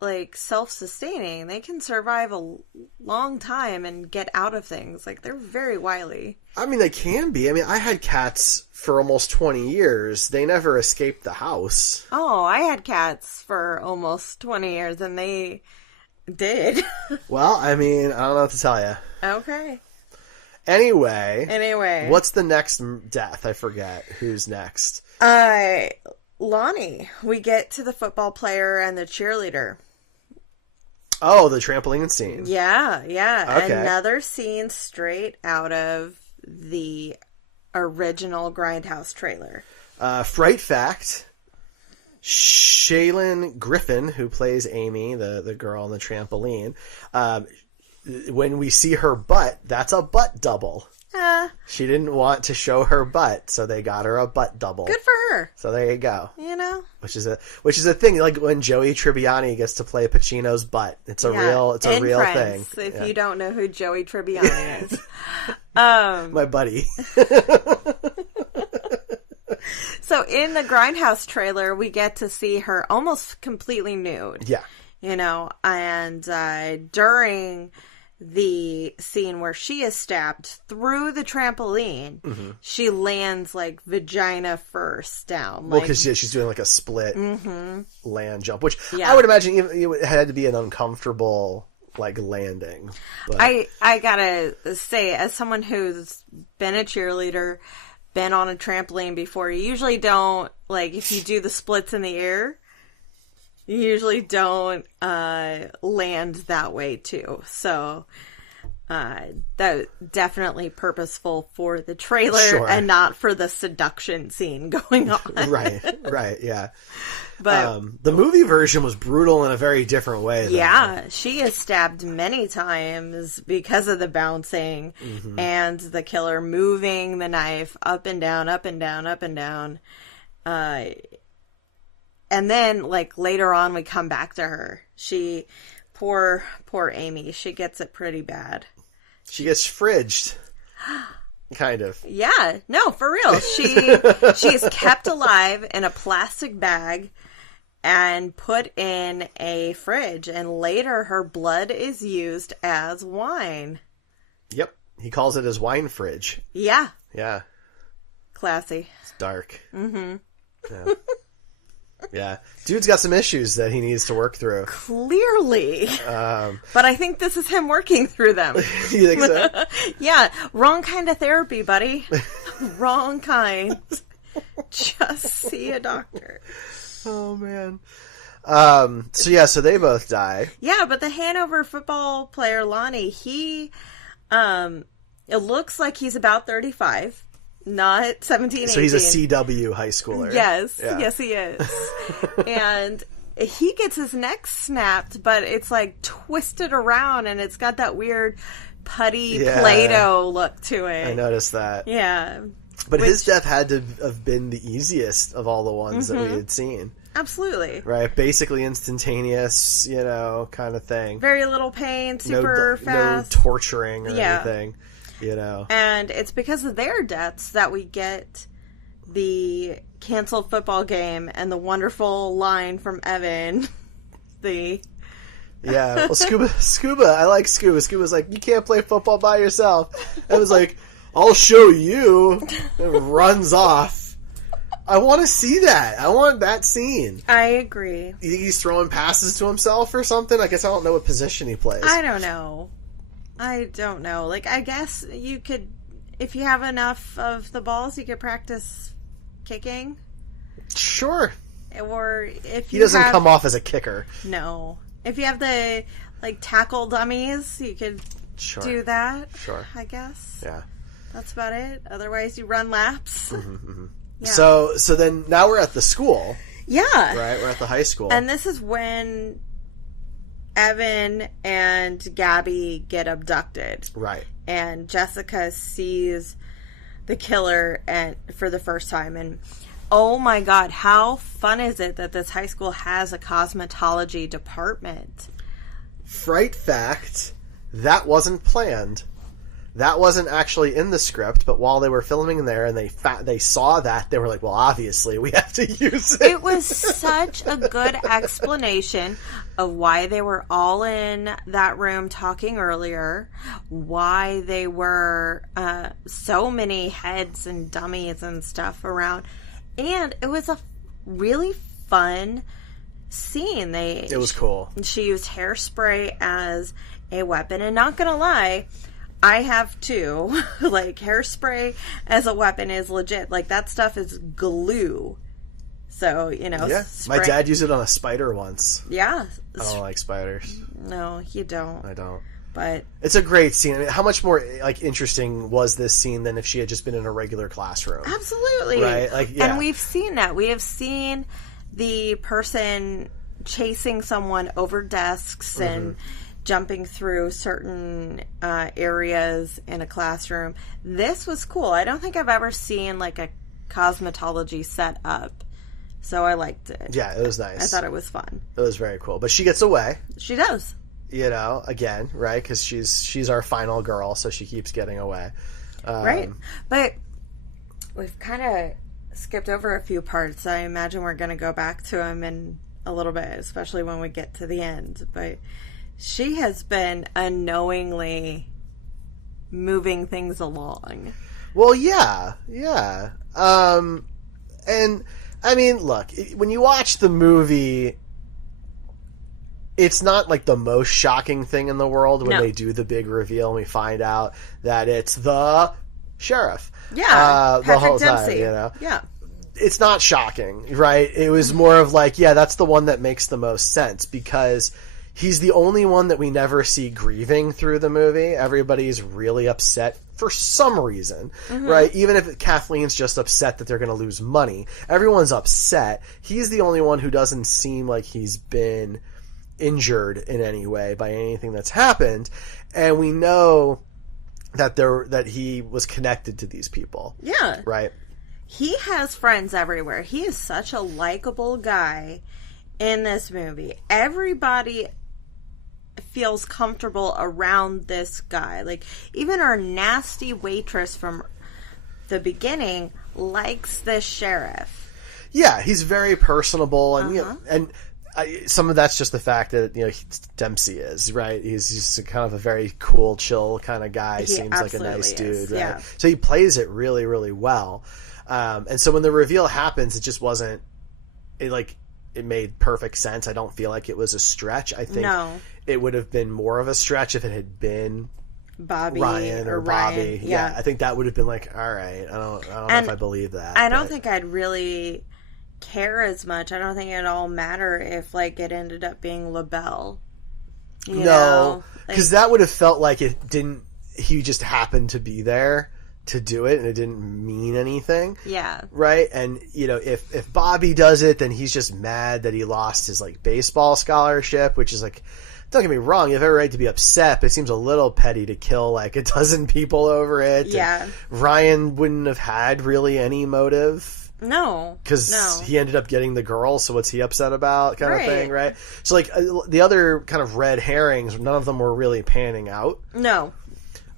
like, self-sustaining. They can survive a long time and get out of things. Like, they're very wily. I mean, they can be. I mean, I had cats for almost 20 years. They never escaped the house. Oh, I had cats for almost 20 years, and they did. Well, I mean, I don't know what to tell you. Okay. Anyway. What's the next death? I forget. Who's next? Lonnie. We get to the football player and the cheerleader. Oh, the trampoline scene. Yeah. Okay. Another scene straight out of the original Grindhouse trailer. Fright fact. Shaylin Griffin, who plays Amy, the girl on the trampoline, when we see her butt, that's a butt double. She didn't want to show her butt, so they got her a butt double. Good for her. So there you go. You know, which is a thing. Like when Joey Tribbiani gets to play Pacino's butt, it's a real Friends, thing. If you don't know who Joey Tribbiani is, my buddy. So in the Grindhouse trailer, we get to see her almost completely nude. Yeah. You know, and during the scene where she is stabbed through the trampoline, she lands like vagina first down. Well, because she's doing like a split land jump, which I would imagine it had to be an uncomfortable like landing. But... I gotta say, as someone who's been a cheerleader, been on a trampoline before, you usually don't, like, if you do the splits in the air, you usually don't land that way too. So that definitely purposeful for the trailer and not for the seduction scene going on. Right, yeah. But the movie version was brutal in a very different way. Yeah, she is stabbed many times because of the bouncing and the killer moving the knife up and down, up and down, up and down. And then, like, later on, we come back to her. Poor Amy, she gets it pretty bad. She gets fridged. Kind of. Yeah, no, for real. She is kept alive in a plastic bag and put in a fridge, and later her blood is used as wine. Yep. He calls it his wine fridge. Yeah. Yeah. Classy. It's dark. Mm-hmm. Yeah. Yeah. Dude's got some issues that he needs to work through. Clearly. But I think this is him working through them. You think so? Yeah. Wrong kind of therapy, buddy. Wrong kind. Just see a doctor. Oh, man. So they both die. Yeah, but the Hanover football player, Lonnie, he, it looks like he's about 35. Not 17, 18. So he's a CW high schooler. Yes. Yeah. Yes, he is. And he gets his neck snapped, but it's like twisted around, and it's got that weird putty Play-Doh look to it. I noticed that. Yeah. But his death had to have been the easiest of all the ones that we had seen. Absolutely. Right? Basically instantaneous, kind of thing. Very little pain, super fast. No torturing or anything. And it's because of their deaths that we get the canceled football game and the wonderful line from Evan. Yeah, well, Scuba, I like Scuba. Scuba's like, you can't play football by yourself. I was like, I'll show you. And runs off. I want to see that. I want that scene. I agree. You think he's throwing passes to himself or something? I guess I don't know what position he plays. I don't know. Like, I guess you could, if you have enough of the balls, you could practice kicking. Sure. Or if he doesn't come off as a kicker. No. If you have the, tackle dummies, you could do that. Sure. I guess. Yeah. That's about it. Otherwise, you run laps. Mm-hmm. Yeah. So then now we're at the school. Yeah. Right? We're at the high school. And this is when Evan and Gabby get abducted. Right. And Jessica sees the killer for the first time. And oh my God, how fun is it that this high school has a cosmetology department? Fright fact, that wasn't planned. That wasn't actually in the script, but while they were filming there and they saw that, they were like, well, obviously, we have to use it. It was such a good explanation of why they were all in that room talking earlier, why they were so many heads and dummies and stuff around. And it was a really fun scene. It was cool. She used hairspray as a weapon, and not gonna lie, I have too. Hairspray as a weapon is legit. That stuff is glue. So, Yeah. My dad used it on a spider once. Yeah. I don't like spiders. No, you don't. I don't. But it's a great scene. I mean, how much more interesting was this scene than if she had just been in a regular classroom? Absolutely. Right? And we've seen that. We have seen the person chasing someone over desks and jumping through certain areas in a classroom. This was cool. I don't think I've ever seen a cosmetology set up. So I liked it. Yeah, it was nice. I thought it was fun. It was very cool. But she gets away. She does. Again, right? Because she's our final girl, so she keeps getting away. Right. But we've kind of skipped over a few parts. I imagine we're going to go back to them in a little bit, especially when we get to the end. But she has been unknowingly moving things along. Well, yeah. And, I mean, look, when you watch the movie, it's not the most shocking thing in the world when they do the big reveal and we find out that it's the sheriff. Yeah, the whole Dempsey. time, Yeah. It's not shocking, right? It was more of that's the one that makes the most sense because he's the only one that we never see grieving through the movie. Everybody's really upset for some reason, right? Even if Kathleen's just upset that they're going to lose money, everyone's upset. He's the only one who doesn't seem like he's been injured in any way by anything that's happened, and we know that he was connected to these people. Yeah. Right? He has friends everywhere. He is such a likable guy in this movie. Everybody feels comfortable around this guy. Even our nasty waitress from the beginning, likes the sheriff. Yeah, he's very personable, and some of that's just the fact that Dempsey is right. He's just kind of a very cool, chill kind of guy. He Seems like a nice is, dude, right? yeah. So he plays it really, really well. And so when the reveal happens, it just wasn't. It made perfect sense. I don't feel like it was a stretch. I think it would have been more of a stretch if it had been Bobby Ryan or Bobby. Ryan. Yeah, I think that would have been like, all right. I don't know if I believe that. I don't think I'd really care as much. I don't think it'd all matter if it ended up being LaBelle. No, because that would have felt like it didn't. He just happened to be there to do it, and it didn't mean anything. Yeah. Right? And, if Bobby does it, then he's just mad that he lost his, baseball scholarship, which is, don't get me wrong, you have every right to be upset, but it seems a little petty to kill, a dozen people over it. Yeah. And Ryan wouldn't have had really any motive. No. Because he ended up getting the girl, so what's he upset about kind of thing, right? So, the other kind of red herrings, none of them were really panning out. No.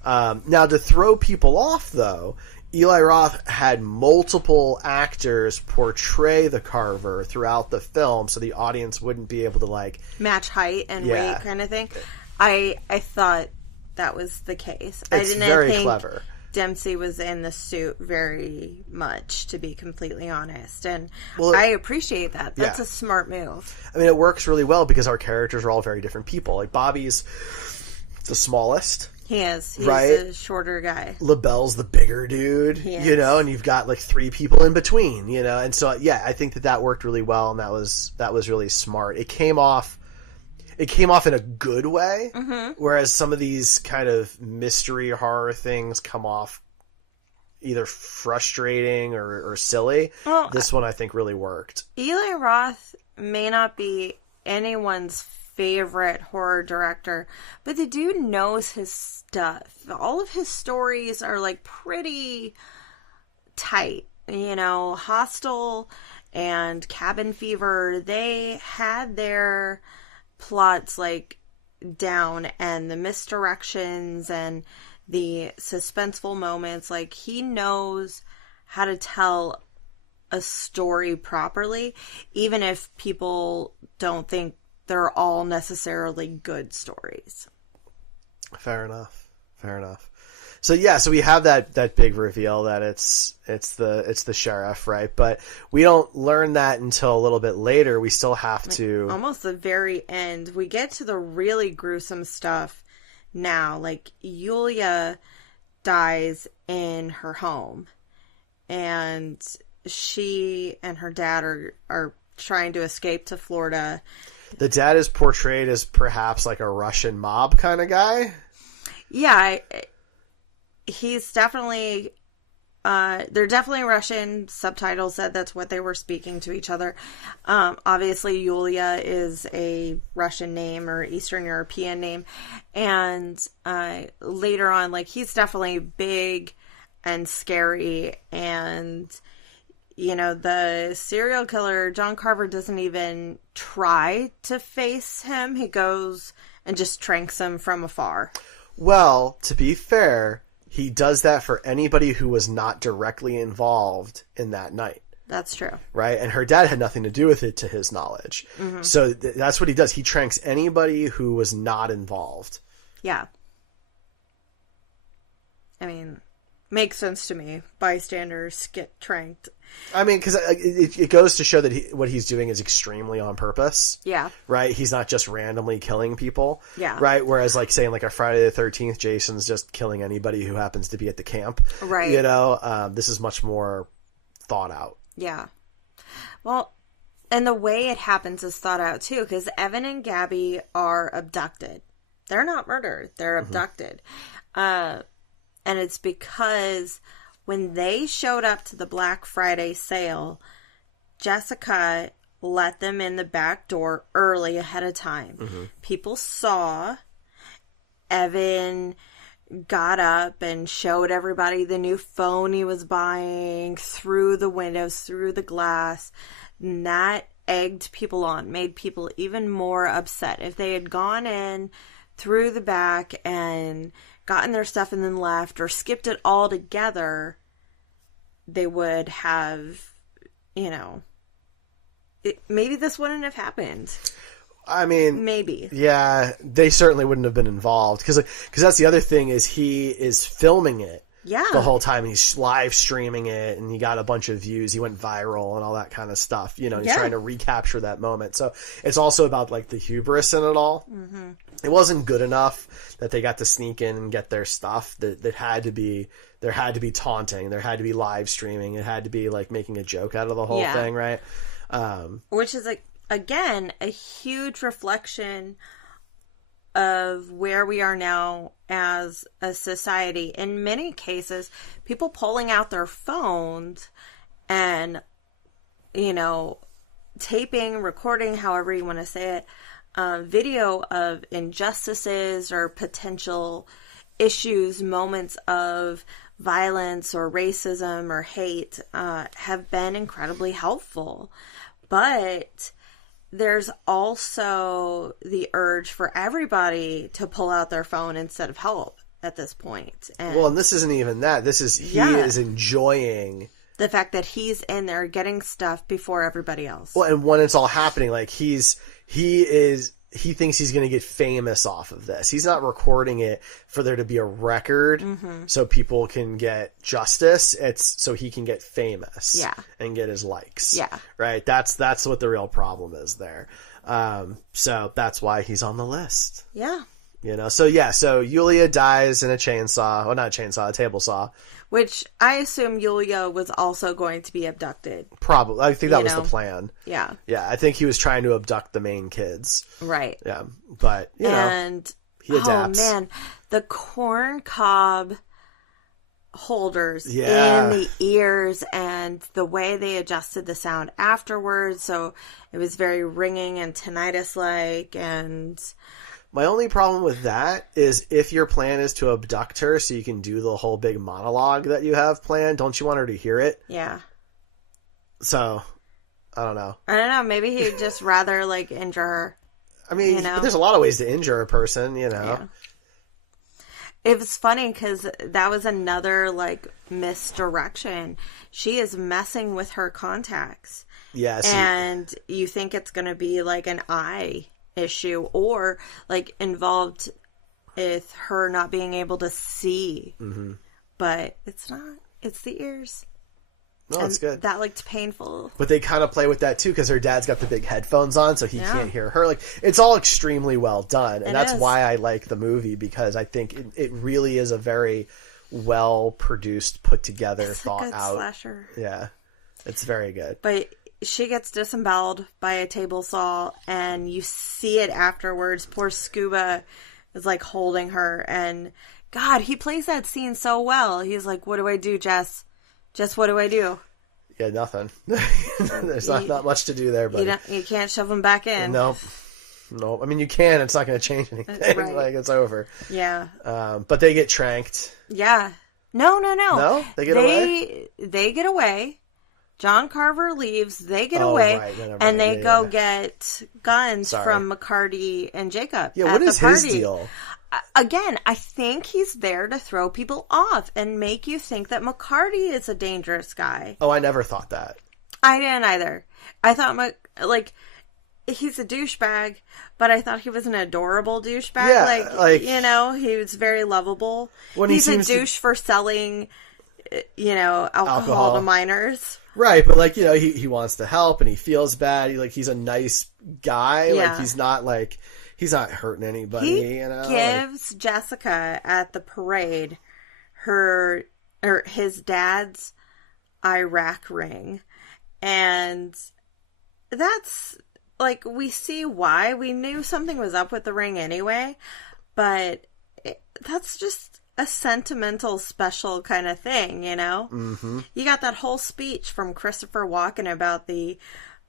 Now, to throw people off, though, Eli Roth had multiple actors portray the Carver throughout the film, so the audience wouldn't be able to, match height and weight kind of thing. I thought that was the case. It's I didn't very think clever. Dempsey was in the suit very much, to be completely honest. And I appreciate that. That's a smart move. I mean, it works really well because our characters are all very different people. Bobby's the smallest. He is. He's a shorter guy. LaBelle's the bigger dude, and you've got 3 people in between, and so I think that worked really well, and that was really smart. It came off in a good way, whereas some of these kind of mystery horror things come off either frustrating or silly. Well, this one I think really worked. Eli Roth may not be anyone's favorite horror director, but the dude knows his stuff. All of his stories are pretty tight. Hostel and Cabin Fever, they had their plots down, and the misdirections and the suspenseful moments. He knows how to tell a story properly, even if people don't think they're all necessarily good stories. Fair enough. So we have that big reveal that it's the sheriff, right? But we don't learn that until a little bit later. We still have to almost the very end. We get to the really gruesome stuff now. Yulia dies in her home, and she and her dad are trying to escape to Florida. The dad is portrayed as perhaps a Russian mob kind of guy. Yeah, he's definitely... they're definitely Russian. Subtitles said that's what they were speaking to each other. Obviously, Yulia is a Russian name or Eastern European name. And later on, he's definitely big and scary. And... the serial killer, John Carver, doesn't even try to face him. He goes and just tranks him from afar. Well, to be fair, he does that for anybody who was not directly involved in that night. That's true. Right? And her dad had nothing to do with it, to his knowledge. Mm-hmm. So that's what he does. He tranks anybody who was not involved. Yeah. I mean... makes sense to me. Bystanders get tranked. I mean, because it goes to show that what he's doing is extremely on purpose. Yeah. Right? He's not just randomly killing people. Yeah. Right? Whereas, saying, a Friday the 13th, Jason's just killing anybody who happens to be at the camp. Right. This is much more thought out. Yeah. Well, and the way it happens is thought out, too, because Evan and Gabby are abducted. They're not murdered. They're abducted. And it's because when they showed up to the Black Friday sale, Jessica let them in the back door early ahead of time. Mm-hmm. People saw. Evan got up and showed everybody the new phone he was buying through the windows, through the glass. And that egged people on, made people even more upset. If they had gone in through the back and gotten their stuff and then left, or skipped it all together, they would have, you know, maybe this wouldn't have happened. I mean, maybe. Yeah, they certainly wouldn't have been involved because that's the other thing is he is filming it. Yeah. The whole time he's live streaming it, and he got a bunch of views. He went viral and all that kind of stuff. You know, he's trying to recapture that moment. So it's also about like the hubris in it all. Mm-hmm. It wasn't good enough that they got to sneak in and get their stuff. That had to be taunting. There had to be live streaming. It had to be like making a joke out of the whole thing, right? Which is like again a huge reflection of where we are now as a society. In many cases, people pulling out their phones and, you know, taping, recording, however you want to say it, video of injustices or potential issues, moments of violence or racism or hate, have been incredibly helpful. But there's also the urge for everybody to pull out their phone instead of help at this point. And this isn't even that. This is he is enjoying the fact that he's in there getting stuff before everybody else. Well, and when it's all happening, like he thinks he's going to get famous off of this. He's not recording it for there to be a record so people can get justice. It's so he can get famous and get his likes. Yeah. Right? That's what the real problem is there. So that's why he's on the list. Yeah. You know, so Yulia dies in a chainsaw. Well, not a chainsaw, a table saw. Which I assume Yulia was also going to be abducted. Probably. I think that was the plan. Yeah. Yeah, I think he was trying to abduct the main kids. Right. Yeah, but, you know, he adapts. Oh, man. The corn cob holders in the ears and the way they adjusted the sound afterwards. So it was very ringing and tinnitus-like and... My only problem with that is if your plan is to abduct her so you can do the whole big monologue that you have planned, don't you want her to hear it? Yeah. So, I don't know. Maybe he'd just rather, like, injure her. I mean, but there's a lot of ways to injure a person, you know. Yeah. It was funny because that was another, like, misdirection. She is messing with her contacts. Yes. And you think it's going to be, like, an eye issue or like involved with her not being able to see, but it's not. It's the ears. No, it's good. That looked painful. But they kind of play with that too because her dad's got the big headphones on, so he can't hear her. Like it's all extremely well done, and that's why I like the movie because I think it really is a very well produced, put together, thought out slasher. Yeah, it's very good. But she gets disemboweled by a table saw, and you see it afterwards. Poor Scuba is, like, holding her, and, God, he plays that scene so well. He's like, what do I do, Jess? Jess, what do I do? Yeah, nothing. There's not much to do there, but you can't shove him back in. Nope. I mean, you can. It's not going to change anything. Right. Like, it's over. Yeah. But they get tranked. Yeah. No. No? They get away? They get away. John Carver leaves, they get away, and they go get guns from McCarty and Jacob. Yeah, what is his deal? Again, I think he's there to throw people off and make you think that McCarty is a dangerous guy. Oh, I never thought that. I didn't either. I thought, he's a douchebag, but I thought he was an adorable douchebag. Yeah, like you know, he was very lovable. He's a douche for selling, you know, alcohol to minors. Right, but like, you know, he wants to help and he feels bad. He's a nice guy. Yeah. Like he's not hurting anybody, you know. He gives Jessica at the parade his dad's Iraq ring. And that's like, we see why. We knew something was up with the ring anyway, but that's just a sentimental, special kind of thing, you know? Mm-hmm. You got that whole speech from Christopher Walken about the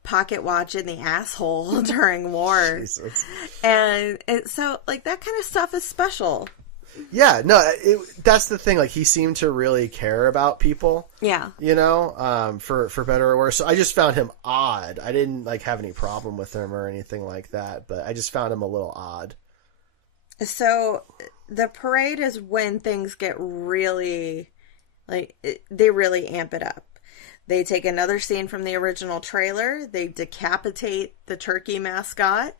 pocket watch in the asshole during war. Jesus. And so, like, that kind of stuff is special. Yeah, no, that's the thing. Like, he seemed to really care about people. Yeah. You know, for better or worse. So I just found him odd. I didn't, like, have any problem with him or anything like that, but I just found him a little odd. So the parade is when things get really, like, they really amp it up. They take another scene from the original trailer. They decapitate the turkey mascot.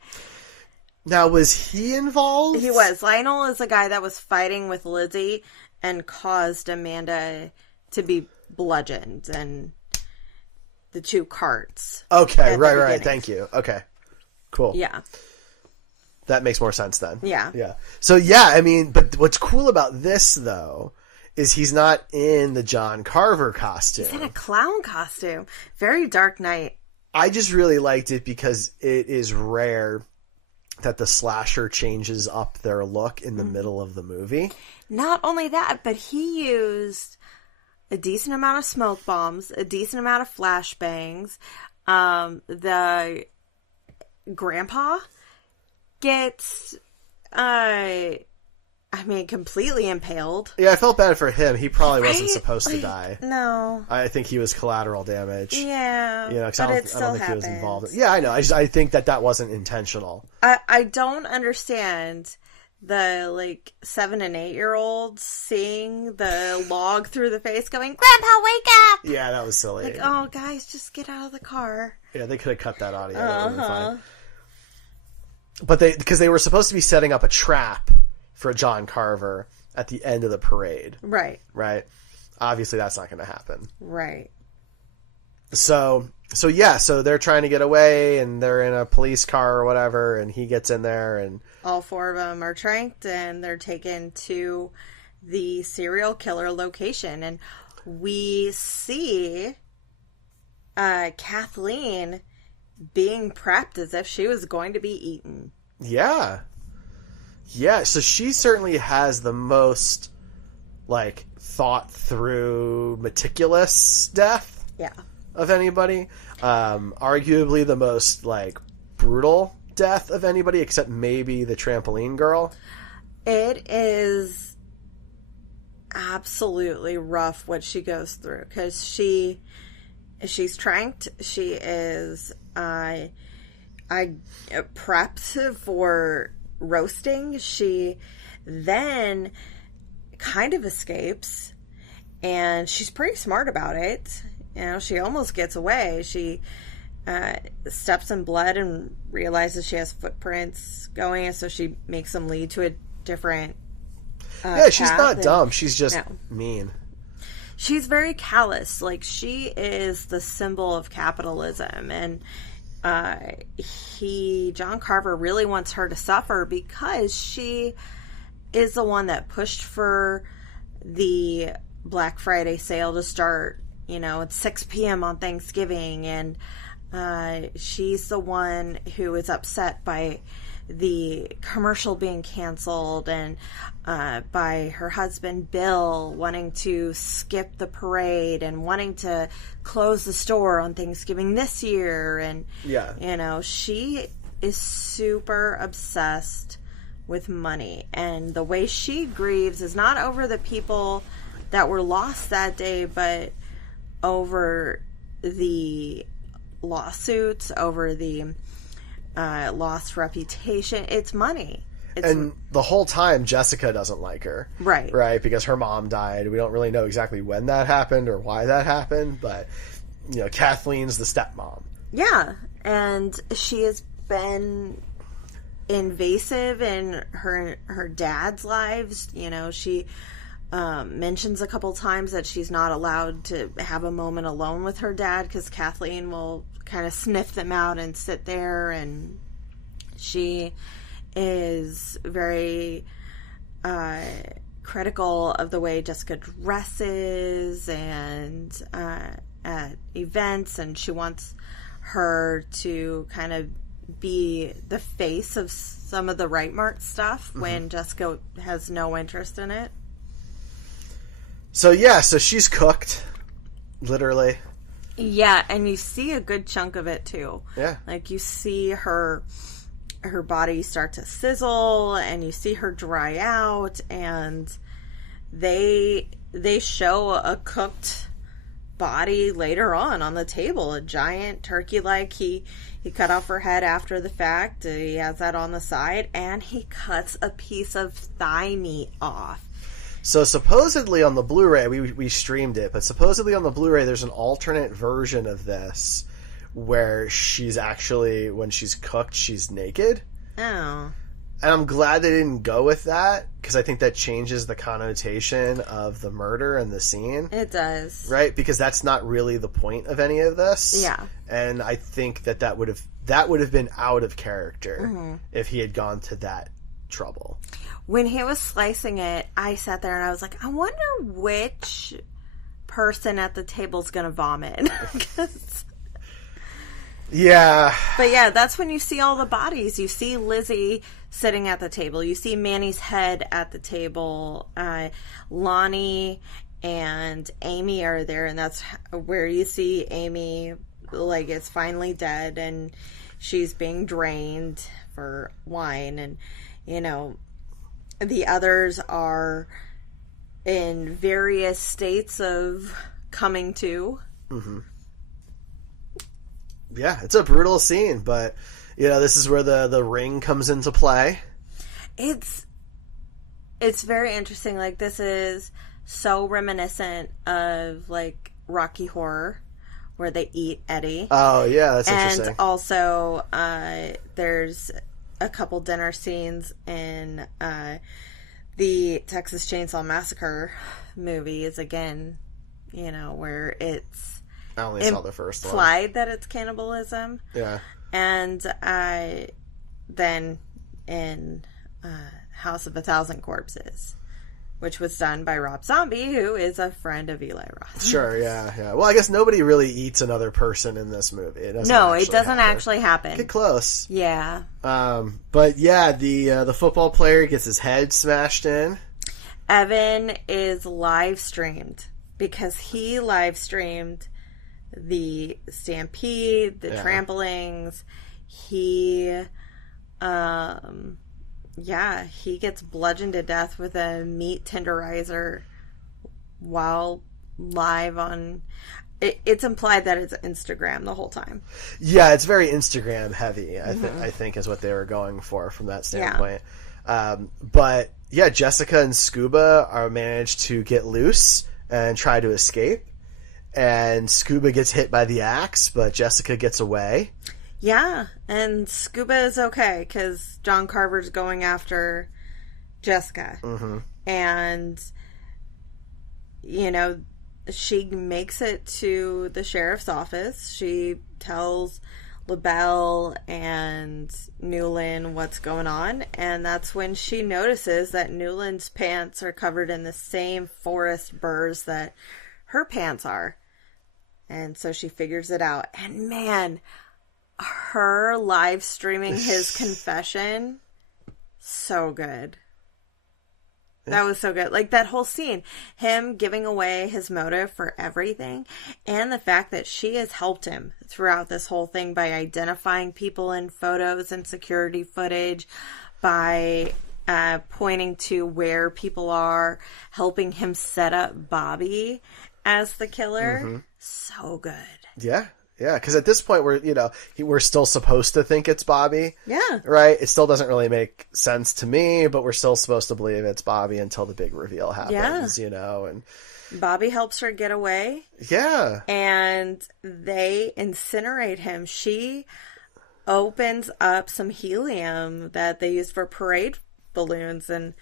Now, was he involved? He was. Lionel is the guy that was fighting with Lizzie and caused Amanda to be bludgeoned and the 2 carts. Okay, right. Thank you. Okay, cool. Yeah. That makes more sense then. Yeah. Yeah. So, yeah, I mean, but what's cool about this, though, is he's not in the John Carver costume. He's in a clown costume. Very Dark Knight. I just really liked it because it is rare that the slasher changes up their look in the middle of the movie. Not only that, but he used a decent amount of smoke bombs, a decent amount of flashbangs. The grandpa gets, completely impaled. Yeah, I felt bad for him. He probably wasn't supposed to die. No. I think he was collateral damage. Yeah. You know, 'cause I don't think he was involved. Yeah, I know. I think that wasn't intentional. I don't understand the 7 and 8-year-olds seeing the log through the face going, "Grandpa, wake up!" Yeah, that was silly. Oh, guys, just get out of the car. Yeah, they could have cut that audio. That would have been fine. But because they were supposed to be setting up a trap for John Carver at the end of the parade. Right. Right. Obviously, that's not going to happen. Right. So they're trying to get away, and they're in a police car or whatever, and he gets in there, and all 4 of them are tranked, and they're taken to the serial killer location, and we see Kathleen being prepped as if she was going to be eaten. Yeah. Yeah, so she certainly has the most, thought through, meticulous death. Yeah. Of anybody. Arguably the most, brutal death of anybody, except maybe the trampoline girl. It is absolutely rough what she goes through, because she's tranked. She is prepped for roasting. She then kind of escapes, and she's pretty smart about it. You know, she almost gets away. She steps in blood and realizes she has footprints going, and so she makes them lead to a different she's not dumb. She's just mean. She's very callous. She is the symbol of capitalism, and John Carver really wants her to suffer because she is the one that pushed for the Black Friday sale to start, at 6 p.m. on Thanksgiving, and she's the one who is upset by the commercial being canceled, and by her husband Bill wanting to skip the parade and wanting to close the store on Thanksgiving this year. And she is super obsessed with money, and the way she grieves is not over the people that were lost that day, but over the lawsuits, over the lost reputation. It's money. And the whole time, Jessica doesn't like her. Right. Right, because her mom died. We don't really know exactly when that happened or why that happened, but, Kathleen's the stepmom. Yeah, and she has been invasive in her dad's lives. She mentions a couple times that she's not allowed to have a moment alone with her dad because Kathleen will kind of sniff them out and sit there, and she is very critical of the way Jessica dresses and at events, and she wants her to kind of be the face of some of the Right Mart stuff when Jessica has no interest in it. So she's cooked, literally. Yeah, and you see a good chunk of it too. Yeah. You see her body start to sizzle, and you see her dry out, and they show a cooked body later on the table, a giant turkey leg. He cut off her head after the fact. He has that on the side, and he cuts a piece of thigh meat off. So supposedly on the Blu-ray, we streamed it, but supposedly on the Blu-ray there's an alternate version of this where she's actually, when she's cooked, she's naked. Oh. And I'm glad they didn't go with that, because I think that changes the connotation of the murder and the scene. It does. Right? Because that's not really the point of any of this. Yeah. And I think that would have been out of character if he had gone to that trouble. When he was slicing it, I sat there and I was like, I wonder which person at the table's going to vomit. Yeah. But yeah, that's when you see all the bodies. You see Lizzie sitting at the table. You see Manny's head at the table. Lonnie and Amy are there, and that's where you see Amy, like, is finally dead, and she's being drained for wine, and, you know, the others are in various states of coming to. Mm-hmm. Yeah, it's a brutal scene, but, you know, this is where the ring comes into play. It's very interesting. Like, this is so reminiscent of, like, Rocky Horror, where they eat Eddie. Oh, yeah, that's interesting. And also, there's a couple dinner scenes in the Texas Chainsaw Massacre movies, again, you know, where it's I only saw the first one. Implied that it's cannibalism. Yeah. And then in House of a Thousand Corpses, which was done by Rob Zombie, who is a friend of Eli Roth. Sure, yeah. Well, I guess nobody really eats another person in this movie. It doesn't actually happen. Get close. Yeah. But yeah, the football player gets his head smashed in. Evan is live streamed because he live streamed the stampede, the tramplings. He he gets bludgeoned to death with a meat tenderizer while live on... It's implied that it's Instagram the whole time. Yeah, it's very Instagram heavy, I think is what they were going for from that standpoint. Yeah. But yeah, Jessica and Scuba are managed to get loose and try to escape. And Scuba gets hit by the axe, but Jessica gets away. Yeah, and Scuba is okay because John Carver's going after Jessica. Mm-hmm. And, you know, she makes it to the sheriff's office. She tells LaBelle and Newland what's going on. And that's when she notices that Newland's pants are covered in the same forest burrs that her pants are. And so she figures it out. And man, her live streaming his confession, so good. That was so good. Like, that whole scene, him giving away his motive for everything, and the fact that she has helped him throughout this whole thing by identifying people in photos and security footage, by pointing to where people are, helping him set up Bobby as the killer. Mm-hmm. So good. Yeah. Yeah, because at this point we're still supposed to think it's Bobby. Yeah. Right? It still doesn't really make sense to me, but we're still supposed to believe it's Bobby until the big reveal happens, you know, and Bobby helps her get away. Yeah. And they incinerate him. She opens up some helium that they use for parade balloons, and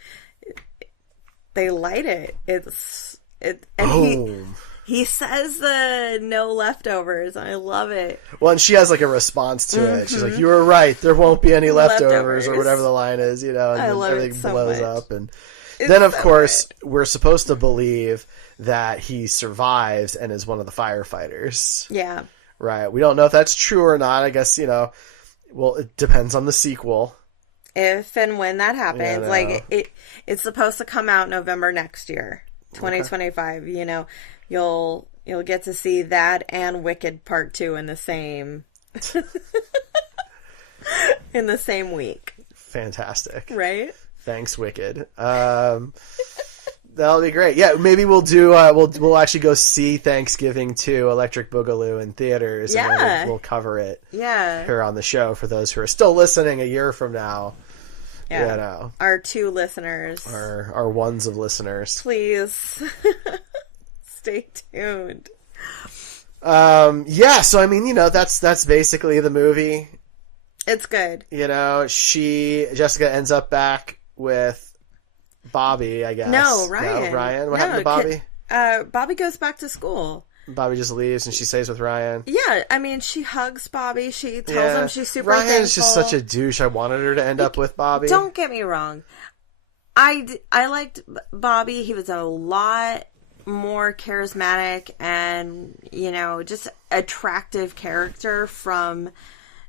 they light it. He says the no leftovers. I love it. Well, and she has like a response to it. She's like, "You were right. There won't be any leftovers," or whatever the line is, you know. And I love everything it so blows much. up, and then of course we're supposed to believe that he survives and is one of the firefighters. Yeah. Right. We don't know if that's true or not. I guess, you know. Well, it depends on the sequel. If and when that happens, like it's supposed to come out November next year, 2025. Okay. You know. You'll get to see that and Wicked Part 2 in the same week. Fantastic. Right? Thanks, Wicked. That'll be great. Yeah, maybe we'll do we'll actually go see Thanksgiving 2 Electric Boogaloo in theaters. Yeah. And we'll cover it here on the show for those who are still listening a year from now. Yeah. You know, our 2 listeners. our ones of listeners. Please stay tuned. Yeah, so I mean, you know, that's basically the movie. It's good. You know, Jessica ends up back with Bobby, I guess. No, Ryan. No, Ryan? What happened to Bobby? Bobby goes back to school. Bobby just leaves and she stays with Ryan. Yeah, I mean, she hugs Bobby. She tells him she's super Ryan's thankful. just such a douche. I wanted her to end up with Bobby. Don't get me wrong. I liked Bobby. He was a lot more charismatic and, you know, just attractive character from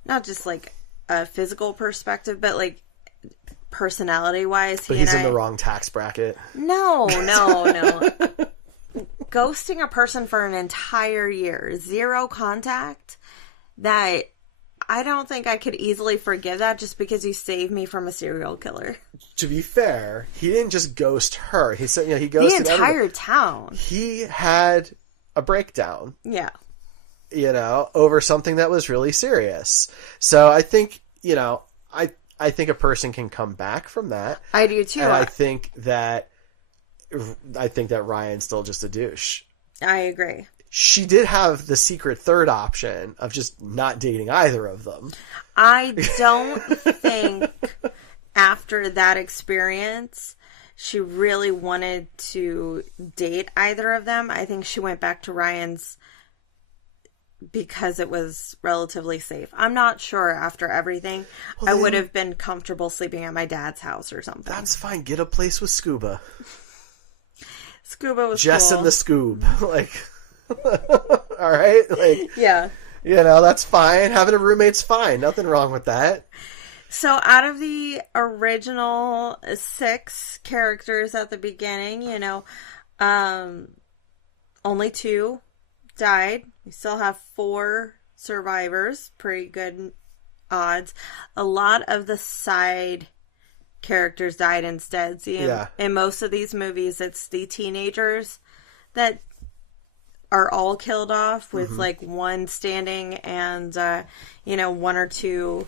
not just like a physical perspective, but like personality wise. But he's in the wrong tax bracket. No. Ghosting a person for an entire year, 0 contact, that I don't think I could easily forgive that just because you saved me from a serial killer. To be fair, he didn't just ghost her. He said, you know, he ghosted the entire everybody. town. He had a breakdown. Yeah. You know, over something that was really serious. So I think, you know, I think a person can come back from that. I do too. And I think that Ryan's still just a douche. I agree. She did have the secret third option of just not dating either of them. I don't think after that experience she really wanted to date either of them. I think she went back to Ryan's because it was relatively safe. I'm not sure after everything. I would have been comfortable sleeping at my dad's house or something. That's fine. Get a place with Scuba. Scuba was Jess cool. and the Scoob. Like, all right? Like, yeah. You know, that's fine. Having a roommate's fine. Nothing wrong with that. So out of the original 6 characters at the beginning, you know, only 2 died. We still have 4 survivors. Pretty good odds. A lot of the side characters died instead. See, in most of these movies, it's the teenagers that are all killed off with like 1 standing and, you know, 1 or 2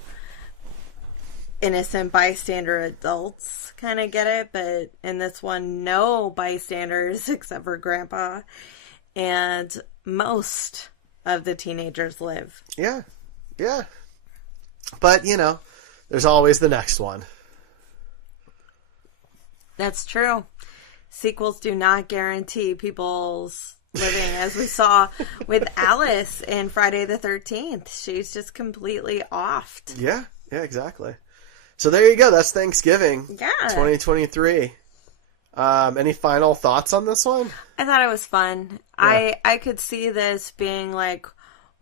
innocent bystander adults kind of get it. But in this one, no bystanders except for Grandpa. And most of the teenagers live. Yeah. Yeah. But, you know, there's always the next one. That's true. Sequels do not guarantee people's living, as we saw with Alice in Friday the 13th. She's just completely offed. Yeah, exactly. So there you go. That's Thanksgiving. Yeah. 2023. Any final thoughts on this one? I thought it was fun. Yeah. I could see this being like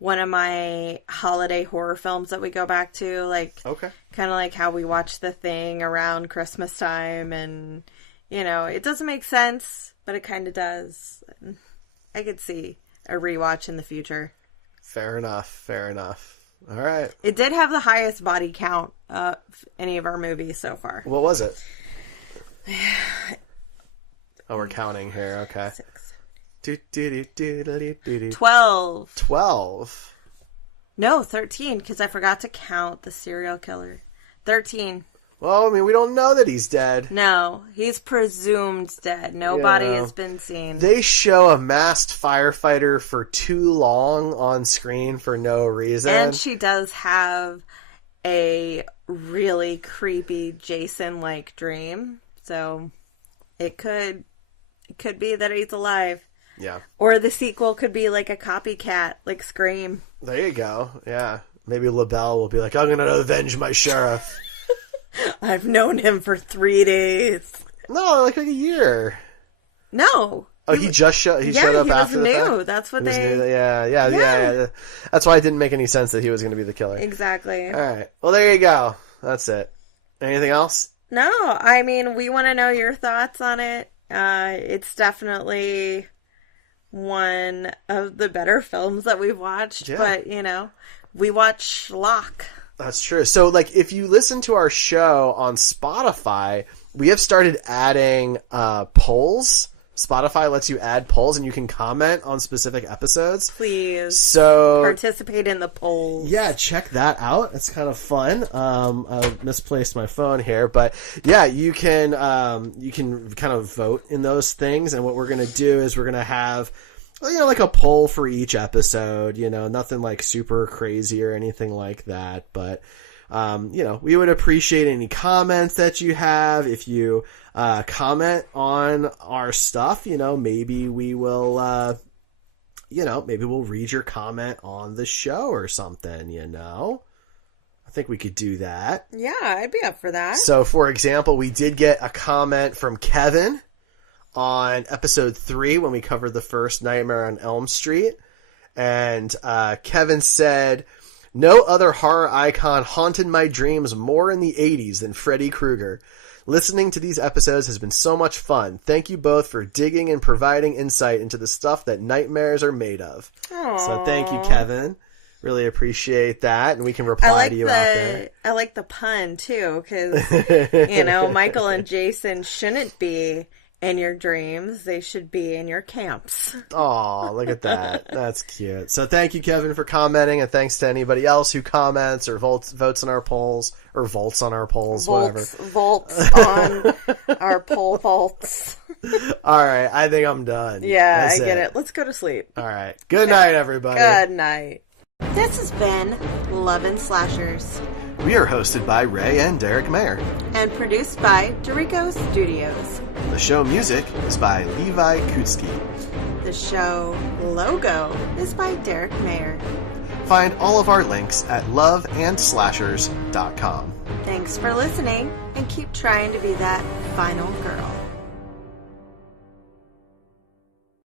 one of my holiday horror films that we go back to, like, okay, kind of like how we watch The Thing around Christmas time, and, you know, it doesn't make sense, but it kind of does. I could see a rewatch in the future. Fair enough. All right. It did have the highest body count of any of our movies so far. What was it? Oh, we're counting here. Okay. 6. 12. 12. No, 13, because I forgot to count the serial killer. 13. Well, I mean, we don't know that he's dead. No, he's presumed dead. No body has been seen. They show a masked firefighter for too long on screen for no reason. And she does have a really creepy Jason-like dream. So it could be that he's alive. Yeah. Or the sequel could be like a copycat, like Scream. There you go. Yeah. Maybe LaBelle will be like, I'm going to avenge my sheriff. I've known him for 3 days. No, like a year. No. Oh, he just showed up after the fact? That's what Yeah. That's why it didn't make any sense that he was going to be the killer. Exactly. All right. Well, there you go. That's it. Anything else? No. I mean, we want to know your thoughts on it. It's definitely one of the better films that we've watched. Yeah. But, you know, we watch schlock. That's true. So, like, if you listen to our show on Spotify, we have started adding polls Spotify lets you add polls, and you can comment on specific episodes. Please. So participate in the polls. Yeah, check that out. It's kind of fun. I misplaced my phone here, but yeah, you can kind of vote in those things. And what we're going to do is we're going to have, like a poll for each episode, nothing like super crazy or anything like that. But, we would appreciate any comments that you have. If you comment on our stuff, maybe we will, maybe we'll read your comment on the show or something, I think we could do that. Yeah, I'd be up for that. So, for example, we did get a comment from Kevin on episode 3 when we covered the first Nightmare on Elm Street. And Kevin said, "No other horror icon haunted my dreams more in the 80s than Freddy Krueger. Listening to these episodes has been so much fun. Thank you both for digging and providing insight into the stuff that nightmares are made of." Aww. So thank you, Kevin. Really appreciate that, and we can reply to you out there. I like the pun, too, because, Michael and Jason shouldn't be in your dreams. They should be in your camps. Aw, look at that. That's cute. So thank you, Kevin, for commenting, and thanks to anybody else who comments or votes on our polls, or volts on our polls, whatever. Volts on our poll vaults. All right, I think I'm done. Yeah, I get it. Let's go to sleep. All right. Good night, everybody. Good night. This has been Lovin' Slashers. We are hosted by Rae and Derrick Mayer. And produced by Derrico Studios. The show music is by Levi Kutsky. The show logo is by Derrick Mayer. Find all of our links at loveandslashers.com. Thanks for listening, and keep trying to be that final girl.